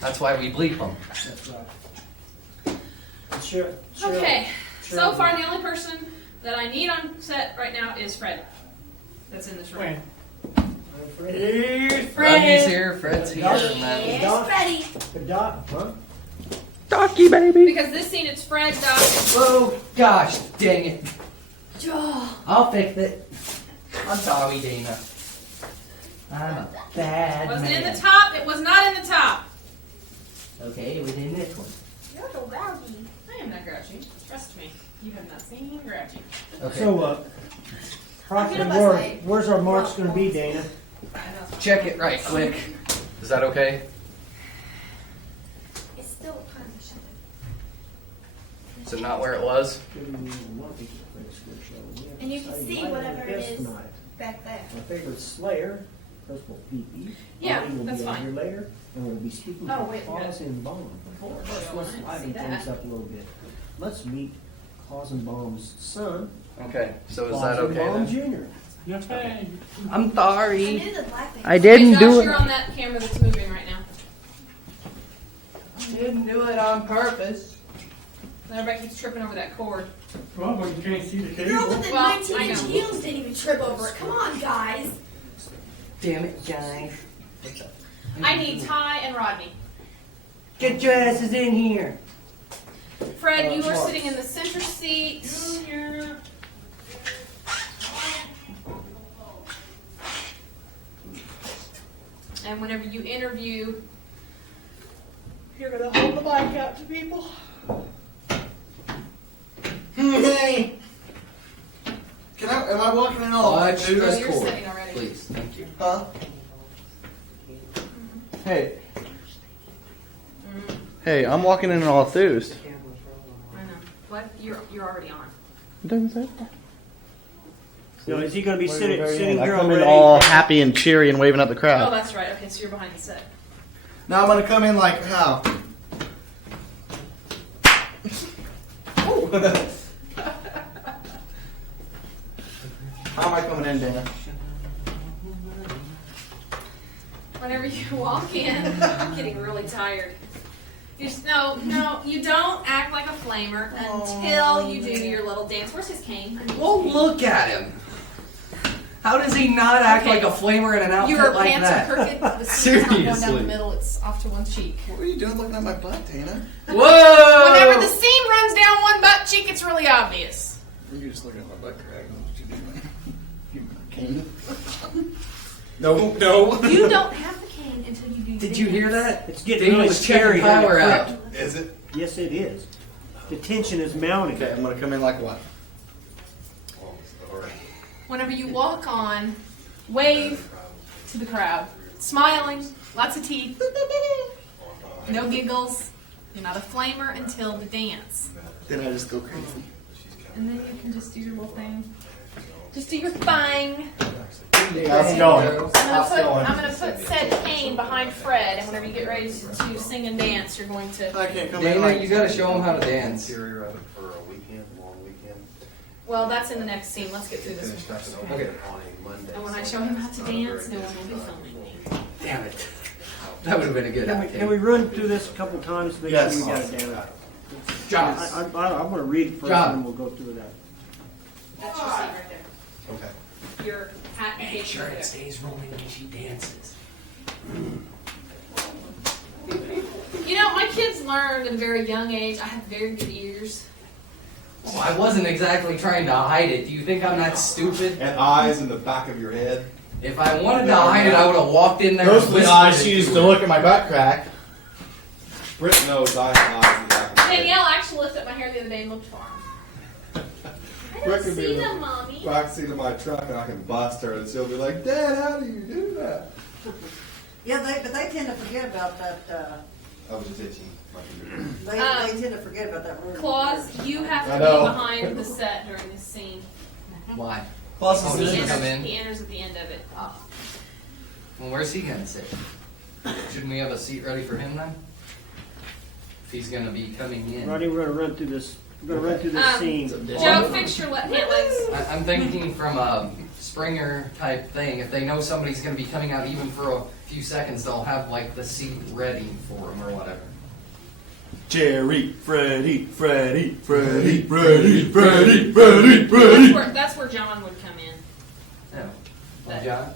That's why we bleep them. That's right. Sure. Okay. Sure. So far, the only person that I need on set right now is Fred. That's in this room. When? Fred. Rodney's here, Fred's here, Yes. and that. Yes, Doc. Freddie. The doc, huh? Docky, baby. Because this scene, it's Fred, Doc. Oh, gosh, dang it. Joe. I'll fix it. I'm sorry, Dana. I'm a bad Wasn't in man. the top. It was not in the top. Okay, it was in this one. You're so rowdy. I am not grouchy. Trust me. You have not seen grouchy. Okay. So, approximately I'll get up by where's our marks going to be, Dana? Check it right quick. Is that okay? It's still kind of shut. Is it not where it was? And you can see whatever it is back there. My favorite Slayer, Principal Pee-Pee. Yeah, Bonnie will that's be on fine. here later, and we'll be speaking Oh, to wait, Claus and Bomb. Let's I didn't liven see things that. up a little bit. Let's meet Claus and Bomb's son, Okay. So is Claus that and okay Bomb then? Jr. Yes, hey. I'm I sorry. knew the black thing. I didn't Hey, do Josh, it. you're on that camera that's moving right now. Didn't do it on purpose. Everybody keeps tripping over that cord. Well, but you can't see the The girl cable. with the Well, 19-inch I know. heels didn't even trip over it. Come on, guys. Damn it, guys. I need Ty and Rodney. Get your asses in here. Fred, you are sitting in the center seat. And whenever you interview, you're going to hold the mic out to people. Hey! Am I walking in all Watch dude? this you're cord, sitting already. please. Thank you. Huh? Hey. Hey, I'm walking in all enthused. I know. What? You're already on. It doesn't say that. So is he going to be Wait, sitting very here end. I come in already? all happy and cheery and waving at the Oh, crowd. that's right. Okay, so you're behind the set. Now I'm gonna come in like how? How am I coming in, Dana? Whenever you walk in, I'm getting really tired. You just, no, you don't act like a flamer until you do your little dance. Where's his cane? Well, look at him. How does he not act Okay. like a flamer in an outfit Your like pants that? are crooked. The seam's not going down the Seriously. middle. It's off to one cheek. What are you doing looking at my butt, Dana? Whoa! Whenever the seam runs down one butt cheek, it's really obvious. You're just looking at my butt crack. What you doing? You cane? No. You don't have the cane until you do your Did you hear dance. that? It's getting Dana really was checking scary. here in the power crypt. out. Is it? Yes, it is. The tension is mounting. Okay, I'm gonna come in like what? Whenever you walk on, wave to the crowd. Smiling, lots of teeth, no giggles. You're not a flamer until the dance. Then I just go crazy. And then you can just do your little thing. Just do your thing. How's it going? I'm gonna put said cane behind Fred, and whenever you get ready to sing and dance, you're going to. I can't come in Dana, like you gotta show him how to dance. Interior of it for a weekend, long weekend. Well, that's in the next scene. Let's get through this one. Okay. On a Monday. And when I show him how to dance, no one will be filming me. Damn it. That would have been a good Can we outtake. run through this a couple times? Make Yes. sure we got it down. John. I want to read it first, John. and then we'll go through that. That's your scene right there. Okay. Your hat and Make cape sure right it there. stays rolling when she dances. You know, my kids learned at a very young age. I have very good ears. Well, I wasn't exactly trying to hide it. Do you think I'm that stupid? And eyes in the back of your head. If I wanted to hide it, I would have walked in there Those and are the whispered eyes it she used to to her. look at my butt crack. Britt knows I have eyes in the back of my head. Danielle actually lifted up my hair the other day and looked for them. I Britt don't could be see in them, the Mommy. backseat of my truck and I can bust her and she'll be like, Dad, how do you do that? Yeah, but they tend to forget about that, I was just itching my computer. they tend to forget about that word. Claus, you have I to know. be behind the set during this scene. Why? Plus, Oh, He does he enters, come in? he enters at the end of it. Oh. Well, where's he gonna sit? Shouldn't we have a seat ready for him then? If he's gonna be coming in. Rodney, we're going to run through this. We're going to run through this scene. Joe, fix your pant legs. I'm thinking from a Springer type thing. If they know somebody's gonna be coming out even for a few seconds, they'll have like the seat ready for him or whatever. Jerry, Freddie. That's where John would come in. No. Well, John.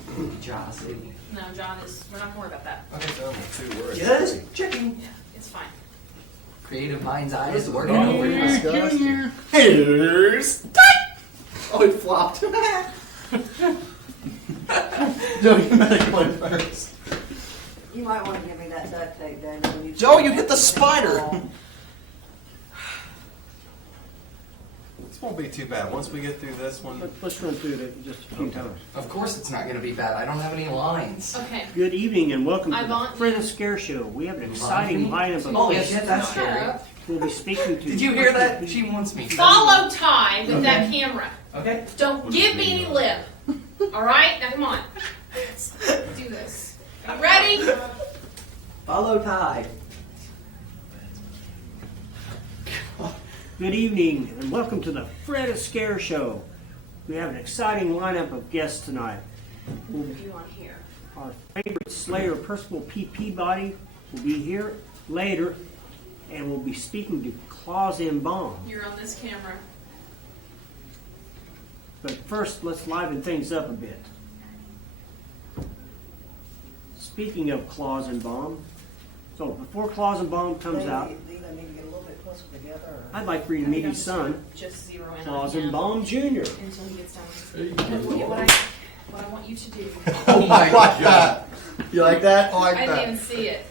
No, John is. We're not going to worry about that. Okay, so 2 words. just checking. Yeah, it's fine. Creative mind's eye is working over here. Here's oh, it flopped. Joe, you better go first. You might want to give me that duct tape, Daniel. when Joe, you hit the spider. This won't be too bad. Once we get through this one. Let's run through it just a few times. Of course it's not going to be bad. I don't have any lines. Okay. Good evening and welcome I to the want Fred you- Ascare Show. We have an exciting lineup of Holy guests. shit, that's Shut scary. up. We'll be speaking to. Did you hear that? She wants me. Follow Ty with that camera. Okay. Don't give me any lip. All right? Now come on. Let's do this. Are you ready? Follow Ty. Good evening and welcome to the Fred Ascare Show. We have an exciting lineup of guests tonight. If you want here. Our favorite Slayer, Percival P. Peabody, will be here later, and we'll be speaking to Claus M. Bomb. You're on this camera. But first, let's liven things up a bit. Speaking of Claus and Bomb, so before Claus and Bomb comes out, They either need to get a little bit closer together or. I'd like for you to meet his son, Just zero in Claus on and him Bomb Jr. until he gets down. What I want you to do. Oh my god. You like that? I like I didn't that. even see it.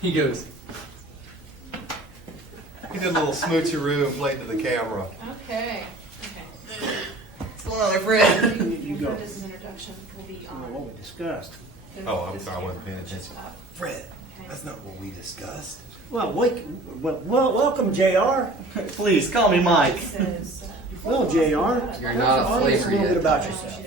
He goes. He did a little smoocheroo and played to the camera. Okay. Okay. What's going on there, Fred? You go. This is introduction will be Oh, on. what we discussed. Oh, I'm sorry, I wasn't paying attention. Fred, that's not what we discussed. Well, welcome, JR. Please call me Mike. Well, JR. You're not a tell us flavor a little bit yet. about yourself.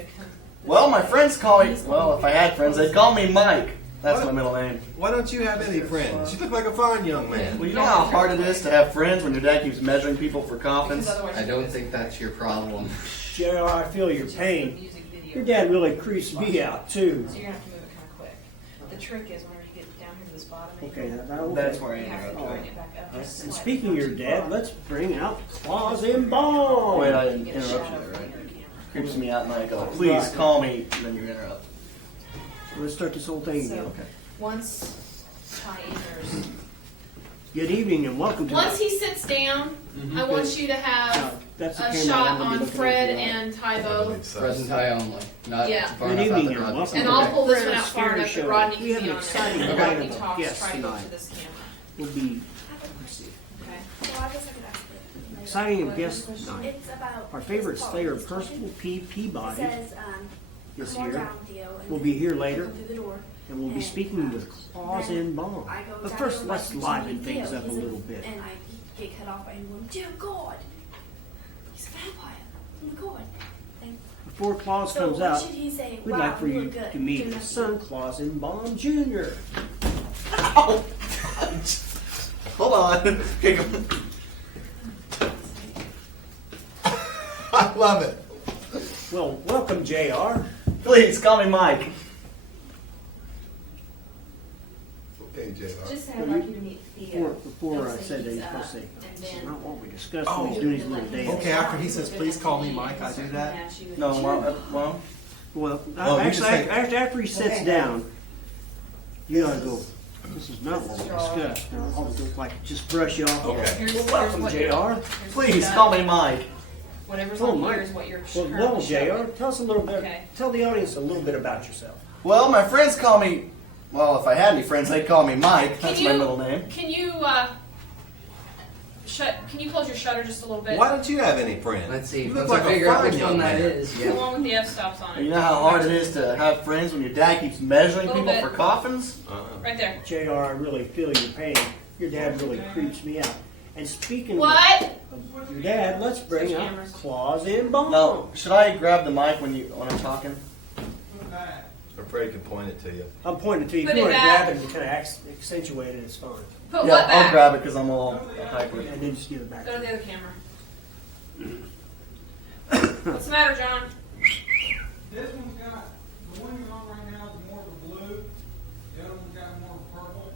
Well, my friends call me. Well, if I had friends, they'd call me Mike. That's my middle name. Why don't you have any friends? You look like a fine young man. Well, you know how hard it is to have friends when your dad keeps measuring people for coffins. I don't think that's your problem. JR, I feel your pain. Music video. Your dad really creeps me out, too. So you're gonna have to move it kind of quick. The trick is whenever you get down here to this bottom. Okay, That's where I You have to am. bring it back up. just And slightly. speaking of your dad, let's bring out Claus M. Bomb. Wait, I You didn't get a interrupt shadow you there, from right? your camera. Creeps me out and I go, please call me, and then you interrupt. Let's start this whole thing again. So, once Ty enters. Good evening and welcome to Once he sits down, I want you to have that's the a camera shot I'm gonna be on looking Fred at. and Ty both. Present tie only. Not Yeah. far Good enough out evening the and garage. welcome And to I'll the pull this Fred one out far Ascare enough Show. that Rodney We can have be an on it. exciting Rodney lineup of talks, guests try to go tonight. to this camera. We'll be Okay. Well, I guess I could ask it. exciting of guests tonight. It's about Our favorite this Slayer, part. Percival P. It Peabody, says, is come on here. down, Theo, and We'll be here later, come through the door. and we'll be speaking with Claus M. Bomb. I go But down first, there let's like, liven Theo, things up a he's little bit. And I get cut off by anyone. Dear God, he's a vampire. Oh my God. And Before Claus so comes what out, should he say? we'd Wow, like for you look good. to meet Doing his that son, Claus M. Bomb Jr. Hold on. Okay, go. I love it. Well, welcome, JR. Please call me Mike. Okay, JR. Just say I'd like you to meet Theo. Before I Don't said that, he's you're supposed to say, up, and this is then- not what we discussed when he's doing his little dance. Okay, after he says, "Please call me Mike," I do that? No, Mom. Well, Well, you just actually, say- after he sits down, you gotta go, this is not what we discussed. Now, I'll go like, just brush you off. Okay. Here's Welcome, what JR. here's what Please you've call done. me Mike. Whatever's Oh, on Mike. here is what you're Well, currently JR, showing. tell us a little bit, Okay. tell the audience a little bit about yourself. Well, my friends call me. Well, if I had any friends, they'd call me Mike. That's my middle name. Can you Can you close your shutter just a little bit? Why don't you have any friends? Let's see. You look Once like I a figure out fine which young one that man. is. The Yeah. one with the F stops on it. You know how hard it is to have friends when your dad keeps measuring Little people bit. for coffins? Right there. JR, I really feel your pain. Your dad really creeps me out. And speaking What? of your dad, let's bring Switch out cameras. Claus M. Bomb. No, should I grab the mic when I'm talking? I'm afraid he can point it to you. I'm pointing to you. If Put you it want to back. grab it and kind of accentuate it, it's fine. Put Yeah, what I'll back? grab it because I'm all hyper. And then just give it back. Go to the other camera. What's the matter, John? This one's got, the one you're on right now is more of a blue, the other one's got more of a purple.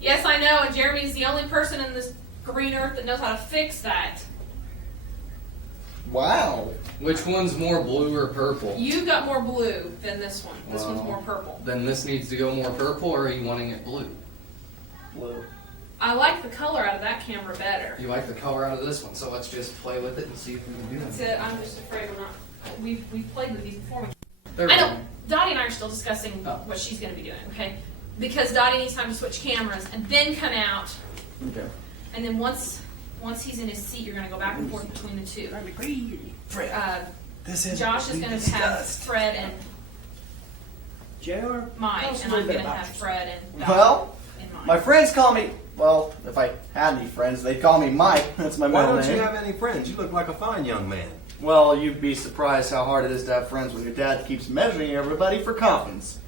Yes, I know, and Jeremy's the only person in this green earth that knows how to fix that. Wow. Which one's more blue or purple? You got more blue than this one. This one's Well. more purple. Then this needs to go more purple, or are you wanting it blue? Blue. I like the color out of that camera better. You like the color out of this one, so let's just play with it and see if we can do That's it. it. I'm just afraid we're not. We've played with these before. They're I know. fine. Dottie and I are still discussing what she's going to be doing, okay? Because Dottie needs time to switch cameras and then come out. Okay. And then once he's in his seat, you're going to go back and forth between the two. This is Josh is going to have Fred and JR? Mike, and I'm going to have Fred and Dottie Well, and Mike. my friends call me, well, if I had any friends, they call me Mike. That's my Why middle don't name. you have any friends? You look like a fine young man. Well, you'd be surprised how hard it is to have friends when your dad keeps measuring everybody for coffins.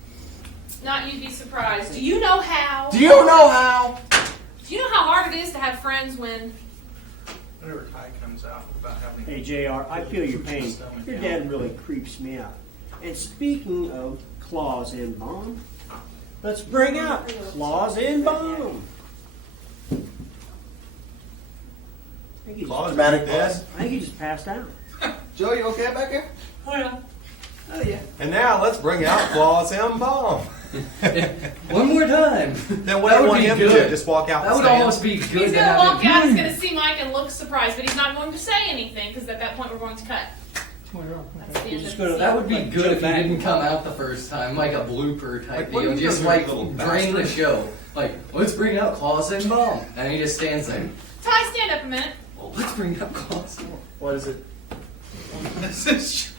Not you'd be surprised. Do you know how? Do you know how? Do you know how hard it is to have friends when? Whenever Ty comes out about having. Hey, JR, I feel your pain. Your dad really creeps me out. And speaking of claws and bomb, let's bring out claws and bomb. I think he just- Dramatic pause. I think he just passed out. Joe, you okay back here? Well, oh yeah. And now let's bring out Claus M. Bomb. One more time. Then what That do you would want be him to good. do? Just walk out That and would stand? almost be good He's to gonna have walk him. out. He's gonna see Mike and look surprised, but he's not going to say anything because at that point we're going to cut. That's the end just of gonna- the That scene. would be good if he didn't come out the first time, like a blooper type Like, what deal. are you Just doing, like you little drain the bastard? show. Like, let's bring out Claus and Bomb. And he just stands there. Ty, stand up a minute. Well, let's bring out Claus and Bomb. What is it? This is.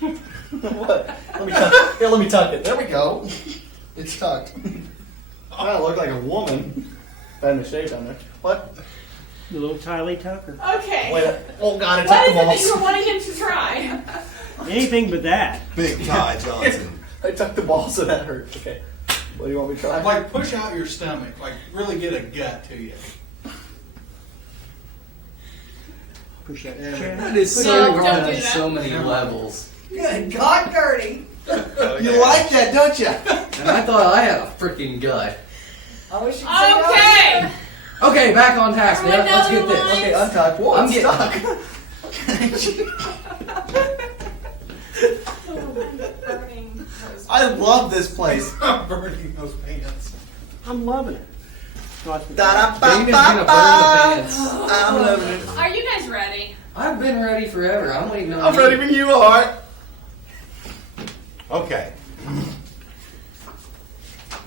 What? Let me tuck. Here, let me tuck it. There we go. It's tucked. I look like a woman. I had a shade down there. What? The little Tylee Tucker. Okay. Wait. Oh God! I What tucked is the it that you balls. were wanting him to try? Anything but that. Big Ty Johnson. I tucked the balls, so that hurt. Okay. What do you want me to try? Like, push out your stomach. Like, really get a gut to you. Push out your Yeah. chest. That is No, so don't wrong do on that. so many levels. Good God, Gertie. You like that, don't you? And I thought I had a freaking gut. I wish you could say Okay. Okay, back on task, Everyone man. Let's know get the this. line? Okay, untucked. Whoa, I'm it's getting- stuck. Burning those- I love this place. I'm burning those pants. I'm loving it. So I- Dana's gonna burn the pants. I'm loving it. Are you guys ready? I've been ready forever. I'm waiting on I'm you. ready when you are. Okay.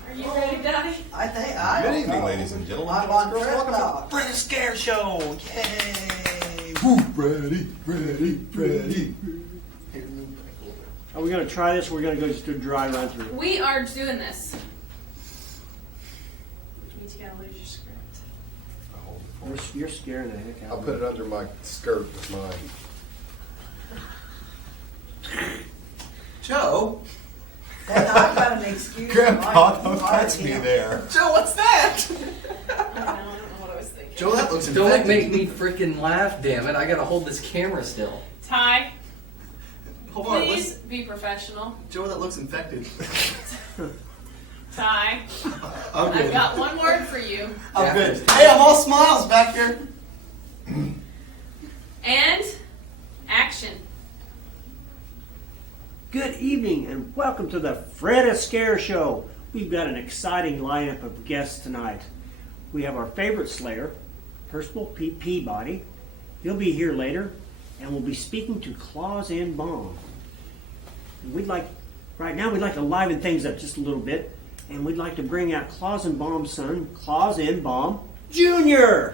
Are you ready, Daddy? I think I Good don't evening, know. ladies and gentlemen. I'm Boys and on girls. Fred Welcome to Dog. the Fred Ascare Show. Yay! Woo, Freddy. Are we going to try this or are we going to go just do a dry run through it? We are doing this. Which means you gotta lose your script. You're scaring the heck out I'll of put me. it under my skirt with mine. Joe? And I've got an excuse. Grandpa, Mike, don't fire touch me him. there. Joe, what's that? I don't know what I was thinking. Joe, that looks Don't infected. make me freaking laugh, damn it. I gotta hold this camera still. Ty, Hold on, please be professional. Joe, that looks infected. Ty, I'm I've got one word for you. I'm good. Hey, I'm all smiles back here. And action. Good evening and welcome to the Fred Ascare Show. We've got an exciting lineup of guests tonight. We have our favorite Slayer, Percival P. Peabody. He'll be here later, and we'll be speaking to Claus and Bomb. And right now we'd like to liven things up just a little bit, and we'd like to bring out Claus and Bomb's son, Claus and Bomb Jr.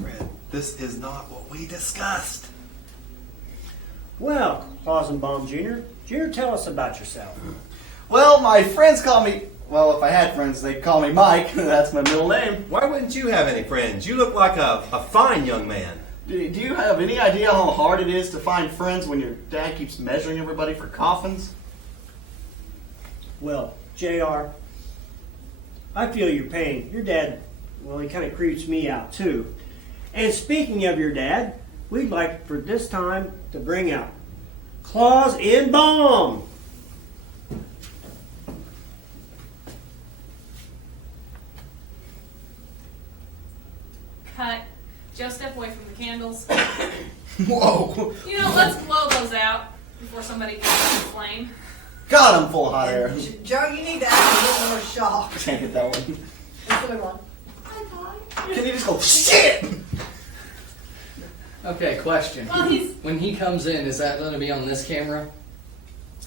Fred, this is not what we discussed. Well, Claus and Bomb Jr., Jr., tell us about yourself. Well, my friends call me. Well, if I had friends, they'd call me Mike. That's my middle name. Why wouldn't you have any friends? You look like a fine young man. Do you have any idea how hard it is to find friends when your dad keeps measuring everybody for coffins? Well, JR, I feel your pain. Your dad, well, he kind of creeps me out too. And speaking of your dad, we'd like for this time to bring out Claus and Bomb. Cut. Joe, step away from the candles. Whoa! You know, let's blow those out before somebody gets the flame. God, I'm full of hot air. Joe, you need to act a little more shocked. Can't get that one. That's a good one. Can you just go, shit? Okay, question. Well, he's. When he comes in, is that going to be on this camera?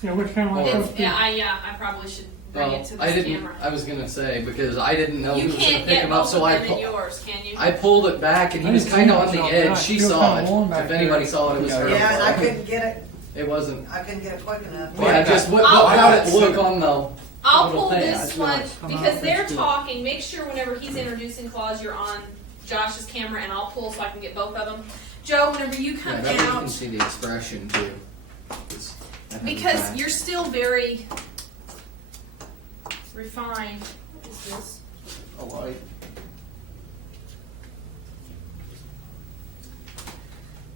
Yeah, which camera? Or- I probably should bring it to this I didn't. camera. I was going to say because I didn't know You who was going can't to pick get him up, both so of them in yours, can you? I pulled it back, and he I was didn't kind see of on the myself edge. back. She Feel saw kinda warm it. back If anybody there. saw it, it was her. Yeah, and I couldn't get it. It wasn't. I couldn't get it quick enough. Yeah, just what I'll- how did it look on the? I'll little pull thing. this That's one nice. Come because on, they're let's do it. talking. Make sure whenever he's introducing Claus, you're on Josh's camera, and I'll pull so I can get both of them. Joe, whenever you Yeah, come that way you out, can see the expression too. because you're still very refined. What is this? A light.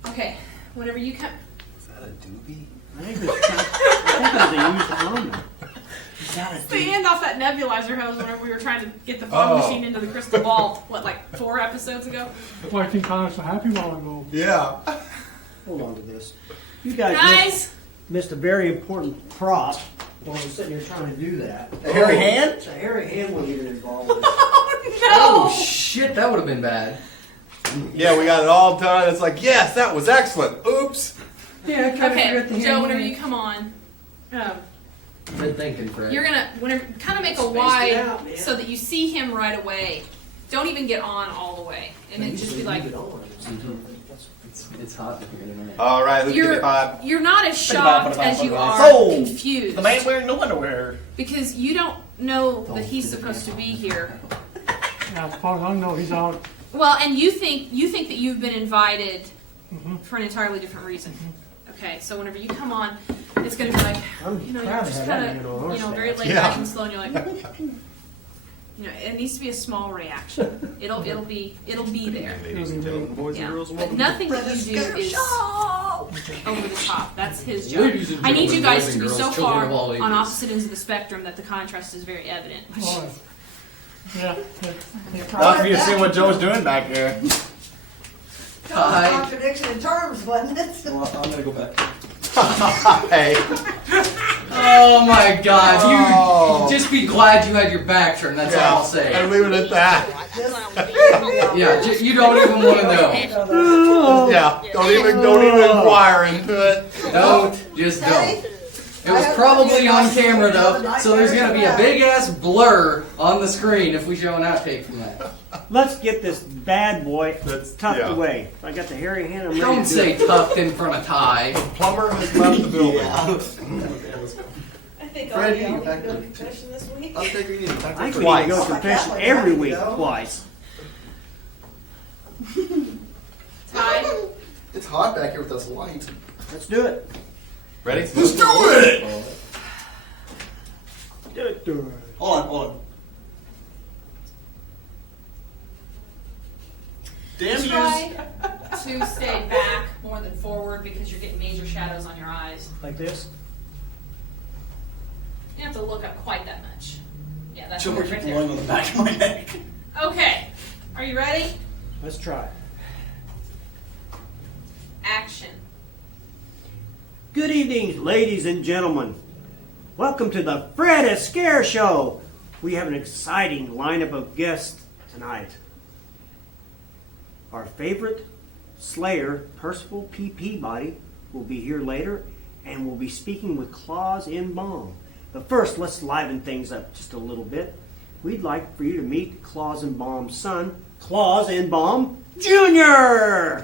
Okay, whenever you come. Is that a doobie? I think it was a used condom. It's the end off that nebulizer hose whenever we were trying to get the fog machine into the crystal ball. What, like 4 episodes ago? Well, I think I was so happy while ago. Yeah. Hold on to this. You guys Guys, missed a very important prop while we're sitting here trying to do that. A hairy hand? The hairy hand wasn't even involved with it. oh Oh shit! That would have been bad. Yeah, we got it all done. It's like, yes, that was excellent. Oops. Yeah, no! Okay, Joe, whenever you come on, Good thinking, Fred. you're gonna kind of make a Spaced it wide out, man. so that you see him right away. Don't even get on all the way, and then just be like, It's hot here tonight. All right, let's give you're it 5. you're not as Think about shocked what as you about are Sold. confused The man wearing no underwear. because you don't know that he's supposed to be here. Yeah, as far as I know, he's out. Well, and you think that you've been invited for an entirely different reason. Okay, so whenever you come on, it's going to be like, I'm you know, proud you're to just have kind that man on our of, you know, very staff. laid Yeah. back and slow, and you're like, you know, it needs to be a small reaction. It'll be there. Ladies and gentlemen, boys Yeah. and girls, But welcome. nothing that you do is over the top. That's his job. Ladies and I need you gentlemen, guys boys to and be so girls, children far of all on ages. opposite ends of the spectrum that the contrast is very evident. Oh, yeah. Not for you to see what Joe's doing back there. That was a contradiction in terms, wasn't it? Well, I'm gonna go back. Hey. Oh my God! Oh. You just be glad you had your back turned. That's all I'll say. And leave it at that. Yeah, you don't even want to know. Yeah. Don't even inquire into it. Don't, just don't. It was probably on camera though, so there's gonna be a big ass blur on the screen if we show an outtake from that. Let's get this bad boy tucked yeah. away. I got the hairy hand. I'm ready Don't to do say it. tucked in front of Ty. Plumber has left the building. I think Fred, all you y'all need to need to go to back confession this week. I think we need to back I up. think we need to go to Twice. confession Like that every one, week, though. twice. Ty, It's hot back here with this light. Let's do it. Ready? Let's do it! Do it. Do it. Hold on. Damn news. try to stay back more than forward because you're getting major shadows on your eyes. Like this. You don't have to look up quite that much. Yeah, that's Joe, right keep there. blowing on the back of my neck. Okay, are you ready? Let's try. Action. Good evening, ladies and gentlemen. Welcome to the Fred Ascare Show. We have an exciting lineup of guests tonight. Our favorite slayer, Percival P. Peabody, will be here later, and we'll be speaking with Claus N. Baum. But first, let's liven things up just a little bit. We'd like for you to meet Claus N. Baum's son, Claus N. Baum Jr.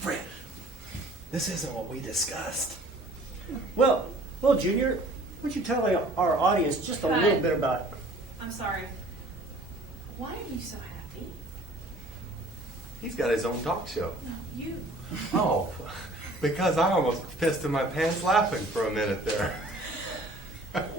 Fred, this isn't what we discussed. Well, Junior, would you tell our audience just a Hi. little bit about I'm sorry. Why are you so happy? He's got his own talk show. No, you. Oh, because I almost pissed in my pants laughing for a minute there.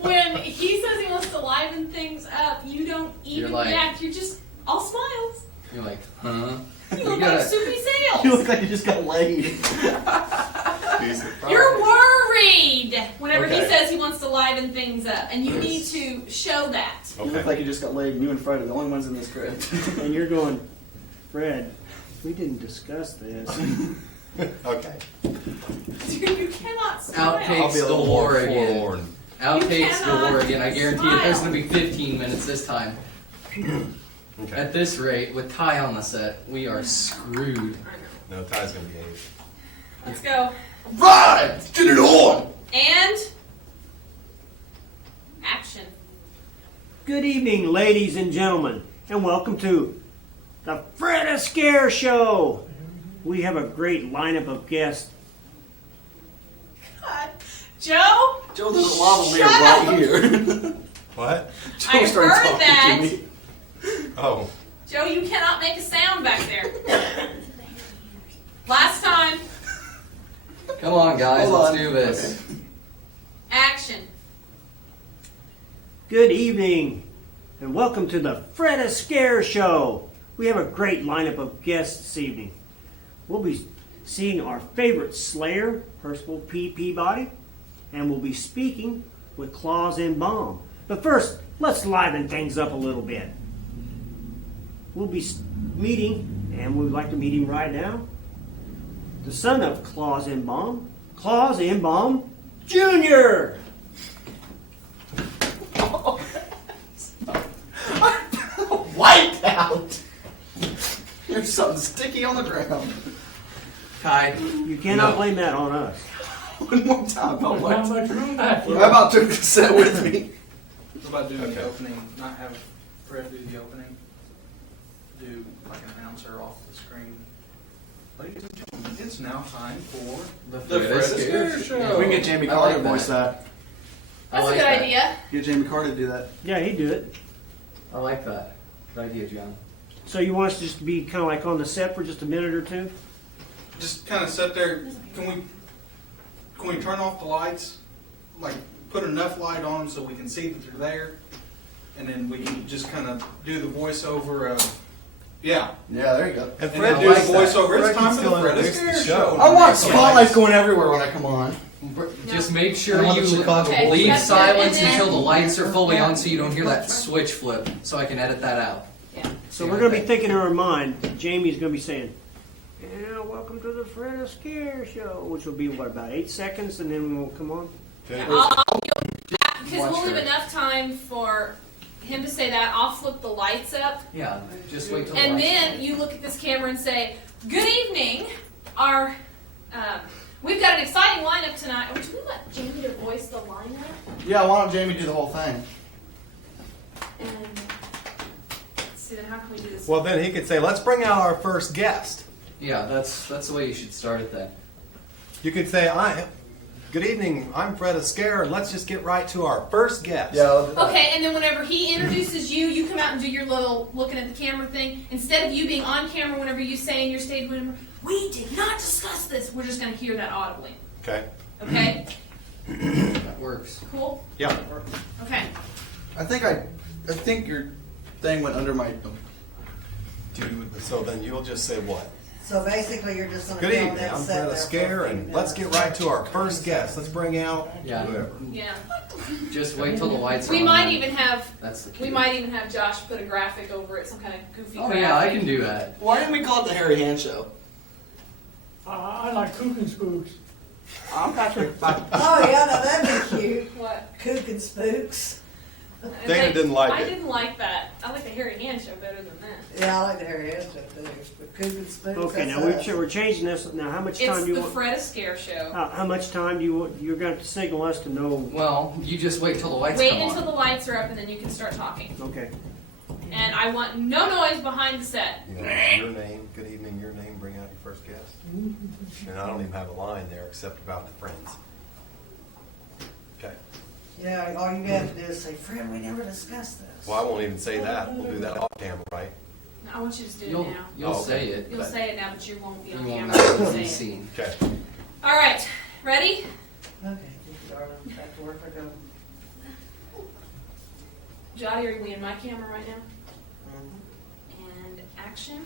When he says he wants to liven things up, you don't even You're like- react. You're just all smiles. You're like, huh? You look like Soupy Sales. You look like you just got laid. Decent You're property. worried whenever he Okay. says he wants to liven things up, and you need to show that. You look like you just got laid. You and Fred are the only ones in this crib. and you're going, Fred, we didn't discuss this. Okay. You cannot smile. Outtakes I'll be a little galore more again. forlorn. Outtakes cannot galore again. I guarantee you there's smile. going to be 15 minutes this time. Okay. At this rate, with Ty on the set, we are screwed. No, Ty's gonna be 8. Let's go. Right! Let's get it on! And action. Good evening, ladies and gentlemen, and welcome to the Fred Ascare Show. We have a great lineup of guests. God. Joe? Joe, there's a lavalier Shut right up. here. What? I Joe started heard talking that. to me. Oh. Joe, you cannot make a sound back there. Last time. Come on, guys, Hold let's on. do this. Action. Good evening, and welcome to the Fred Ascare Show. We have a great lineup of guests this evening. We'll be seeing our favorite Slayer, Percival P. Peabody, and we'll be speaking with Claus and Bomb. But first, let's liven things up a little bit. We'll be meeting, and we'd like to meet him right now, the son of Claus and Bomb, Jr. Wiped out! There's something sticky on the ground. Ty, You cannot No. blame that on us. One more time, about what? Not much room back How about took the set with me? What about doing Okay. the opening, not have Fred do the opening? Do like an announcer off the screen. Ladies and gentlemen, it's now time for the Fred Ascare Show. We can get Jamie I Carter like to voice that. I That's like a good that. idea. Get Jamie Carter to do that. Yeah, he'd do it. I like that. Good idea, John. So you want us just to be kind of like on the set for just a minute or two? just kind of sit there. Can we turn off the lights? Like put enough light on them so we can see that they're there, and then we can just kind of do the voiceover of Yeah, there you go. And and Fred then do like the that. voiceover. Fred It's time can for the still Fred introduce the Ascare show. Show. I want spotlights going everywhere when I come on. Just make sure I want you the Chicago Okay, leave that's good. silence And then- until the lights are fully on so you don't hear that switch flip, so I can edit that out. Yeah. So we're going to be thinking in our mind, Jamie's going to be saying, yeah, welcome to the Fred Ascare Show, which will be, what, about 8 seconds, and then we'll come on? Okay. Because we'll Watch leave her. enough time for him to say that. I'll flip the lights up. Yeah, just wait till the And lights then you look at this camera and say, "Good evening. Our we've got an exciting lineup tonight." Would you let Jamie to voice the lineup? Yeah, why don't Jamie do the whole thing? And let's see, then how can we do this? Well, then he could say, let's bring out our first guest. Yeah, that's the way you should start it then. You could say, good evening, I'm Fred Ascare, and let's just get right to our first guest. Yeah. I'll do that. Okay, and then whenever he introduces you, you come out and do your little looking at the camera thing. Instead of you being on camera, whenever you say in your stage, whenever we did not discuss this, we're just going to hear that audibly. Okay. Okay, That works. cool. Yeah. Okay. I think your thing went under my. So then you'll just say what? So basically, you're just gonna Good be on evening, that I'm set Fred there for a Ascare, few and let's get minutes. right to our first guest. Let's bring out Yeah. whoever. Yeah. Just wait till the lights are We on. might even have That's the key. we might even have Josh put a graphic over it, some kind of goofy Oh graphic. yeah, I can do that. Why didn't we call it the Harry Hand Show? I like cooking spooks. I'm Patrick. Bye. Oh yeah, no, that'd be cute. What? Kook and spooks. Dana didn't like I it. didn't like that. I like the Harry Hand Show better than that. Yeah, I like the Harry Hand Show too. But Kook and spooks. Okay, that's now us. we're changing this. Now, how much time It's do you the want? Fred Ascare Show. How much time do you want? You're going to have to signal us to know. Well, you just wait till the lights Wait come until on. the lights are up and then you can start talking. Okay. And I want no noise behind the set. You know, your name, good evening, your name, bring out your first guest. And I don't even have a line there except about the friends. Okay. Yeah, all you have to do is say, "Friend, we never discussed this." Well, I won't even say that. We'll do that off camera, right? No, I want you to just do it You'll now. you'll Oh, okay. say it, You'll but say it now, but you won't be you on won't camera when know you be say it. seen. Okay. All right, ready? Okay, thank you, darling. Back to work I go. Jotty, are we in my camera right now? Mhm. And action.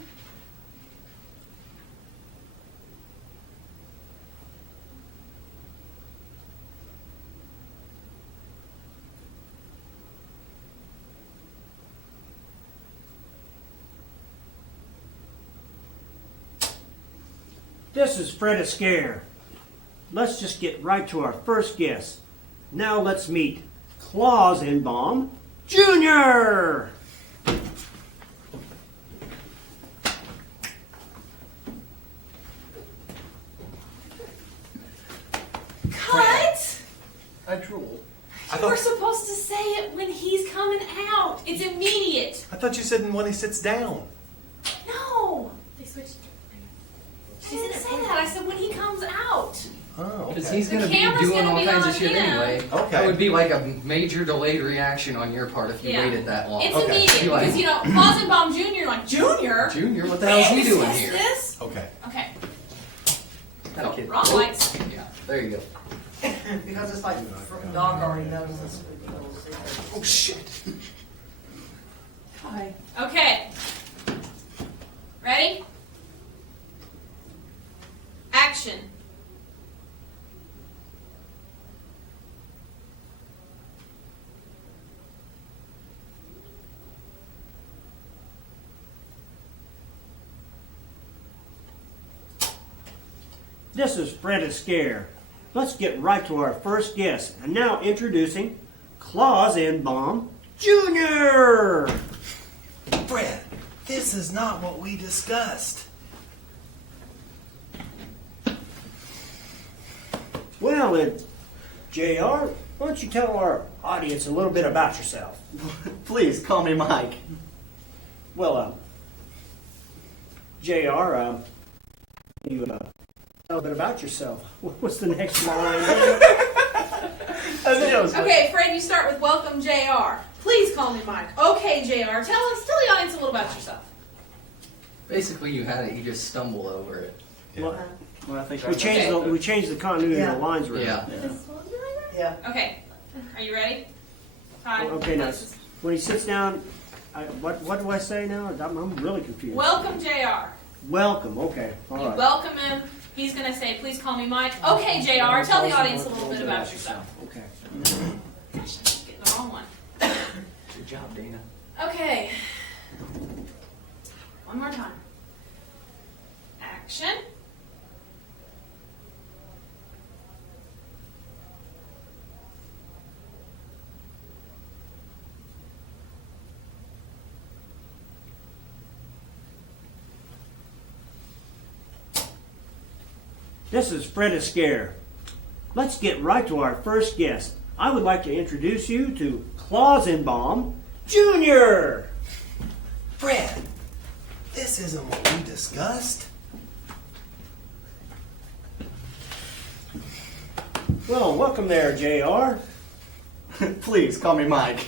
This is Fred Ascare. Let's just get right to our first guest, Now let's meet Claus Baum Jr. Cut! I drool. You were supposed to say it when he's coming out. It's immediate. I thought you said when he sits down. No. They switched. I didn't say that. I said when he comes out. Oh, Because okay. he's going to The be camera's doing gonna all be kinds on of shit him. anyway. Okay. That would be like a major delayed reaction on your part if you Yeah. waited that long. It's Okay. immediate You like- because, you know, Clausenbaum Jr., like, Junior? Junior, what the hell is he doing Discuss here? This? Okay. Okay. That'll Oh, wrong lights. Yeah, there you go. Because it's like, Doc already knows this. Oh shit. Hi. Okay. Ready? Action. This is Fred Ascare. Let's get right to our first guest. And now introducing Claus Baum Jr. Fred, this is not what we discussed. Well, then, JR, why don't you tell our audience a little bit about yourself? Please call me Mike. Well, JR, you tell a bit about yourself. What's the next line? Okay, Fred, you start with welcome, JR. Please call me Mike. Okay, JR, tell the audience a little about yourself. Basically, you had it, you just stumbled over it. Well, Well, I think we changed the continuity of the lines around. Yeah. Yeah. Okay, are you ready? Hi. Okay, now, when he sits down, what do I say now? I'm really confused. Welcome, JR. Welcome, okay, all You right. welcome him. He's going to say, please call me Mike. Okay, JR, tell the audience a little bit about yourself. Okay. Gosh, I'm getting the wrong one. Good job, Dana. Okay. One more time. Action. This is Fred Ascare. Let's get right to our first guest. I would like to introduce you to Claus Baum Jr. Fred, this isn't what we discussed. Well, welcome there, JR. Please call me Mike.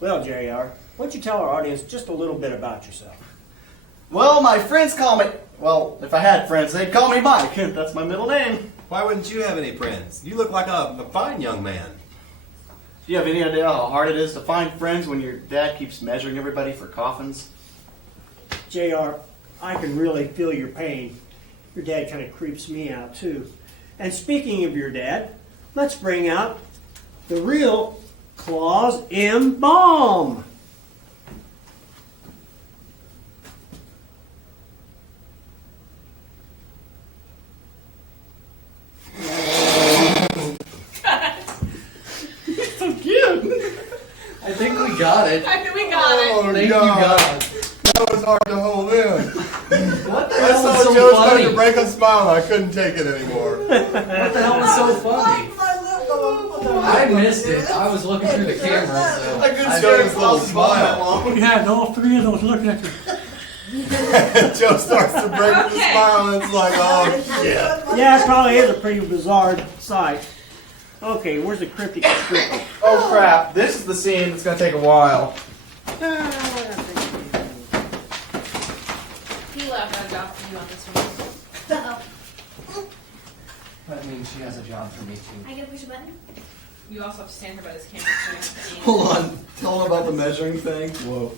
Well, JR, why don't you tell our audience just a little bit about yourself? Well, my friends call me. Well, if I had friends, they'd call me Mike. That's my middle name. Why wouldn't you have any friends? You look like a fine young man. Do you have any idea how hard it is to find friends when your dad keeps measuring everybody for coffins? JR, I can really feel your pain. Your dad kind of creeps me out, too. And speaking of your dad, let's bring out the real Claus Baum. So cute. I think we got it. I think we got it. Oh, Thank God. you, God. That was hard to hold in. What the I hell saw was so Joe start funny? to break a smile. I couldn't take it anymore. What the hell was so funny? My lip going. I missed it. I was looking through the camera, so I couldn't I show his little smile. We had all three of those looking at you. Joe starts to break the Okay. smile, and it's like, oh shit. Yeah, it probably is a pretty bizarre sight. Okay, where's the cryptic description? Oh crap! This is the scene that's gonna take a while. He left a job for you on this one. Uh-oh. That means she has a job for me too. I gotta push a button? You also have to stand here by this camera. So you have to see. Hold on. Tell them about the measuring thing. Whoa.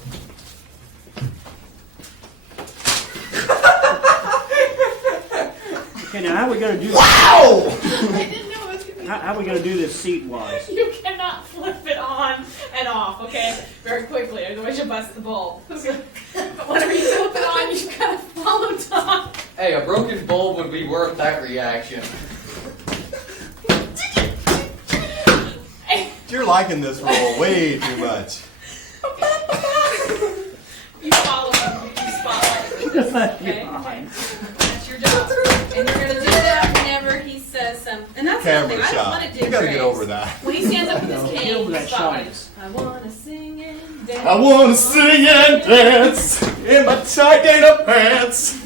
Okay, now how are we going to do this? Wow! I didn't know it was going to be. How are we going to do this seat-wise? You cannot flip it on and off, okay? Very quickly, otherwise you'll bust the bulb. But whenever you flip it on, you gotta follow Tom. Hey, a broken bulb would be worth that reaction. You're liking this role way too much. You follow him, you spotlight with this, okay? That's your job. And you're gonna do that whenever he says something. And that's the other Camera thing, I don't shot. wanna dig You gotta get graves. over that. When he stands up with his cane, Kill you that spotlight. shines. I wanna sing and dance. I wanna sing and dance in my tight gator pants.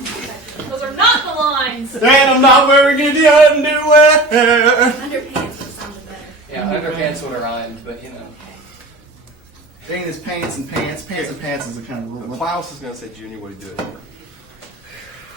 Those are not the lines. And I'm not wearing any underwear. Underpants would have sounded better. Yeah, underpants would have rhymed, but you know. Dang, this pants and pants. Pants and pants is the kind of rule. Klaus is going to say, Junior, what are you doing?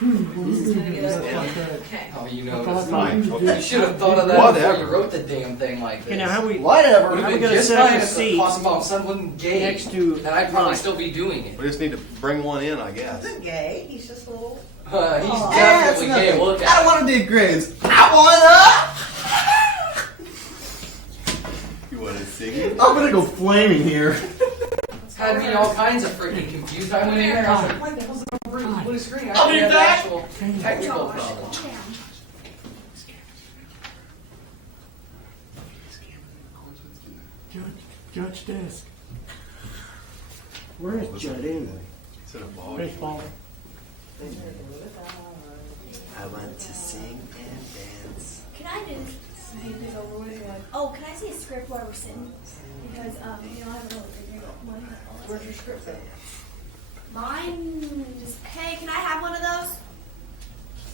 This is gonna get ugly. Okay. Oh, you know That's this. fine. You should have thought of that Whatever. before you wrote the damn thing like this. Okay, now how we Whatever. Would how have we been gonna just set up fine the if the seats possible someone gay next to and I'd probably Mike? still be doing it. We just need to bring one in, I guess. Isn't gay? He's just a little. He's Aw. definitely gay. Look I at don't want to dig graves. I You want to sing it? wanna. I'm gonna go flaming here. It's had me all kinds of freaking confused. I went in there, I was like, what the hell's the blue screen? I I'll be had an back. actual technical problem. Judge desk. Where is Judd anyway? It's in a ball. Baseball. I want to sing and dance. Can I do this over with? Oh, can I see a script while we're sitting? Because I haven't really figured out mine. Where's your script at? Mine just. Hey, can I have one of those?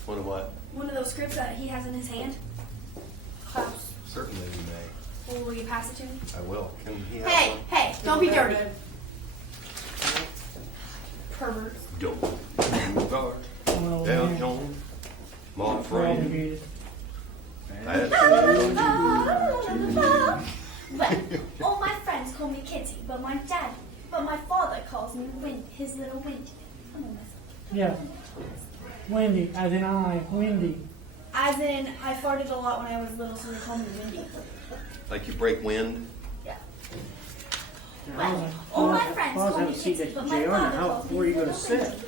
What a what? One of those scripts that he has in his hand. Klaus, Certainly we may. will you pass it to me? I will. Can he have Hey, one? hey, don't be dirty, pervert. Don't you guard Well, down yeah. home, my We're friend. obligated. Well, all my friends call me Kitty, but my father calls me his little Windy. I'm gonna mess up. Yeah. Wendy, as in I, Wendy. As in, I farted a lot when I was little, so they call me Windy. Like you break wind. Yeah. Now, Well, all my Klaus friends has call a me seat Kitty, next to but my JR. father How, calls me where are you his going to little sit? Windy.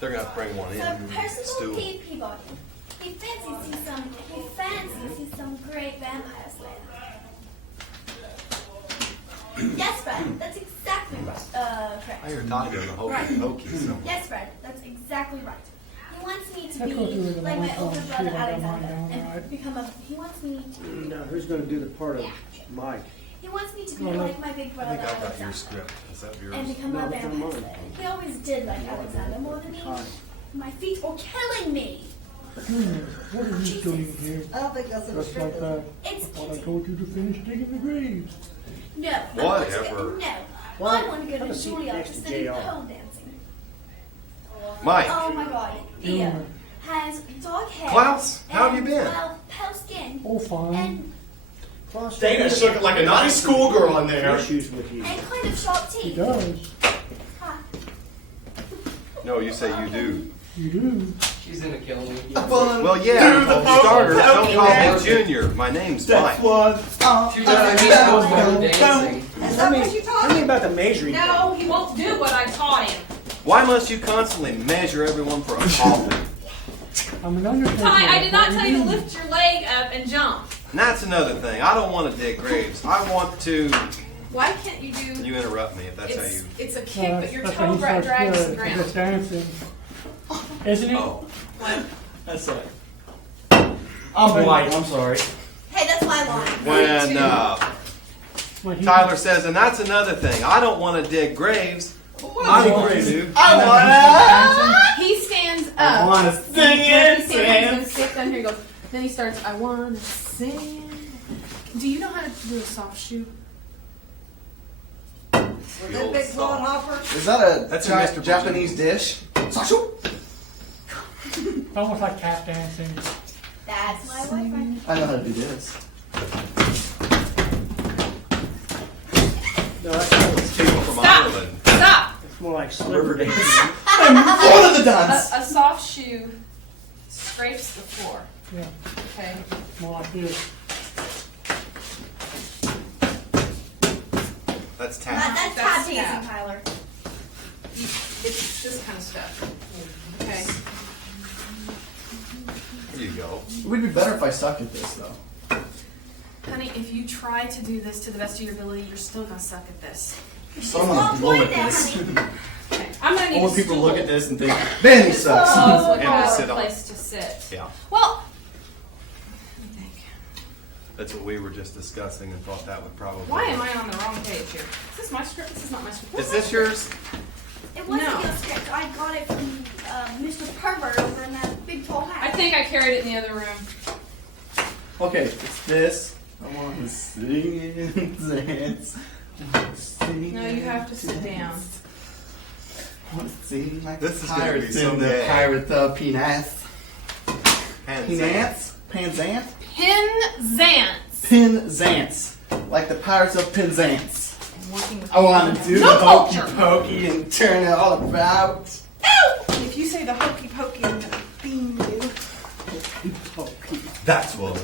They're going to bring one in. So, Percival Stool. P. Peabody. He fancies he's some great vampire slayer. Yes, Fred, that's exactly right. Correct. I hear Todd doing the hokey pokey. So. Yes, Fred, that's exactly right. He wants me to That's what we were be gonna like my work older on. brother Shit, I got mine Alexander down, and right. become a. He wants me to. Now, who's going to do the part of Mike? He wants me to be Well, like my big I brother think I got your Alexander script. Is that yours? and become No, a it's not vampire mine. slayer. He always did like Alexander more than me. Hi. My feet were killing me. Junior, what are you doing here? I don't think that's in the Just script. like that. It's I thought I Kitty. told you to finish digging the graves. No. Whatever. No. Well, I want to go have to a seat Julia next to to study JR. pole dancing. Mike. Oh my god. Dia has dog hair. Klaus, how have you and, been? Well, pale skin. Oh, fine. And, Klaus, Dana shook it like a naughty schoolgirl in there. issues with you. and kind of sharp He teeth. does. Huh. No, you say you do. You do. She's gonna kill me. Well, yeah. Do the For starters, don't pokey call me dance. Junior. My name's That's Mike. what. Too bad I need to go dancing. Is Tell that me, what you tell taught me him? about the measuring. No, he won't do what I taught him. Why must you constantly measure everyone for a coffin? I'm an undertaker. Ty, I did not That's tell what you to do. lift your leg up and jump. And that's another thing. I don't want to dig graves. I want to. Why can't you do? You interrupt me if that's how It's you. it's a Well, kick, but your that's toe when he starts drags the good. ground. Just dancing. Isn't it? Oh. That's it. I'm white. I'm sorry. Hey, that's my line. When When he- Tyler says, and that's another thing. I don't want to dig graves. I want to. He stands up. I wanna sing He and stands up, he's dance. gonna stick down here. He goes. Then he starts. I wanna sing. Do you know how to do a soft shoe? With that big blowing hopper? Is that a That's a Mr. Japanese dish? Sashu? It's almost like tap dancing. That's my boyfriend. I know how to do this. No, that's more, It's people from Stop. Ireland. Stop. it's more like sliver dancing. I'm one of the dance. A soft shoe scrapes the floor. Yeah. Okay. More like this. That's tap. That's That's tap dancing, tap. Tyler. It's this kind of stuff. Okay. Here you go. It would be better if I suck at this, though. Honey, if if you try to do this to the best of your ability, you're still gonna suck at this. So I'm gonna blow at this. Okay, I'm gonna I need want a people to stool. look at this and think, Ben This sucks. stool would And have sit a on. place to sit. Yeah. Well, let me think. That's what we were just discussing and thought that would probably. Why am I on the wrong page here? Is this my script? This is not my script. Is this yours? It wasn't No. your script. I got it from Mr. Pervert over in that big tall hat. I think I carried it in the other room. Okay, it's this. I want to sing and dance. No, you have to sit down. I want to sing like This the is gonna be pirates so in the gay. Pirate of Peanuts. Hands. Peanuts? Panzance? Penzance. Penzance. Like the Pirates of Penzance. I'm working with I want to do no the hokey culture. pokey and turn it all about. If you say the hokey pokey, I'm gonna beam you. That's what.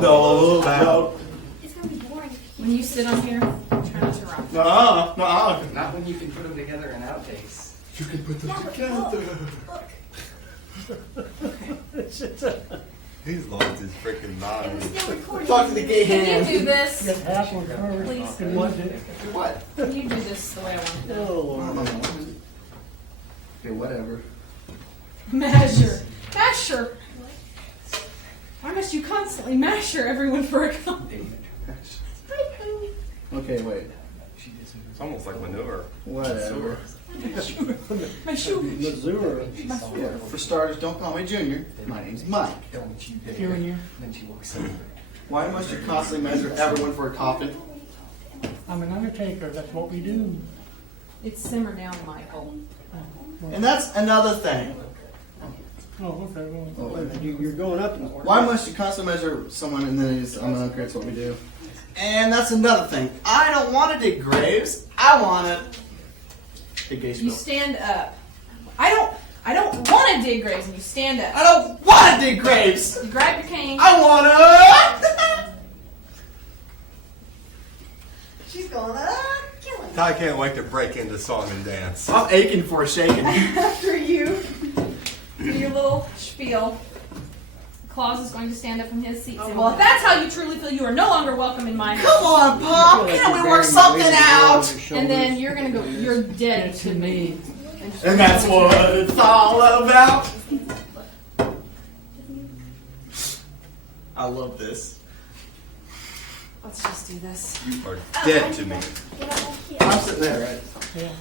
No, It's gonna be boring. When you sit on here, try not to rock. no. Not when you can put them together in outtakes. You can put them Yeah, but together. look. He's lost his freaking And mind. we're still recording. Talk to the gay Can hand. you do this? Get half one first. Please. And watch it. What? Can you do this the way I want to do it? Okay, whatever. Masher. Masher. Why must you constantly masher everyone for a copy? Okay, wait. It's almost like manure. Whatever. My shoe. Missouri. Yeah, for starters, don't call me Junior. My name's Mike. Don't you dare. Junior. Then she walks over. Why must you constantly measure everyone for a coffin? I'm an undertaker. That's what we do. It's simmer down, Michael. And that's another thing. Oh, okay. Well, Wait a minute, you're going up in order. Why must you constantly measure someone and then it's, I'm gonna that's what we do. And that's another thing. I don't want to dig graves. I want to dig You graves. stand up. I don't want to dig graves, and you stand up. I don't want to dig graves. You grab your cane. I want to. She's going, kill him. I can't wait to break into song and dance. I'm aching for a shaking. After you do your little spiel, Claus is going to stand up from his seat and say, well, if that's how you truly feel, you are no longer welcome in my house. Come on, Pop. Can't we work something out? And then you're going to go, you're dead Dead to to me. And that's what it's all about. I love this. Let's just do this. You are dead to me. I'm sitting there, right?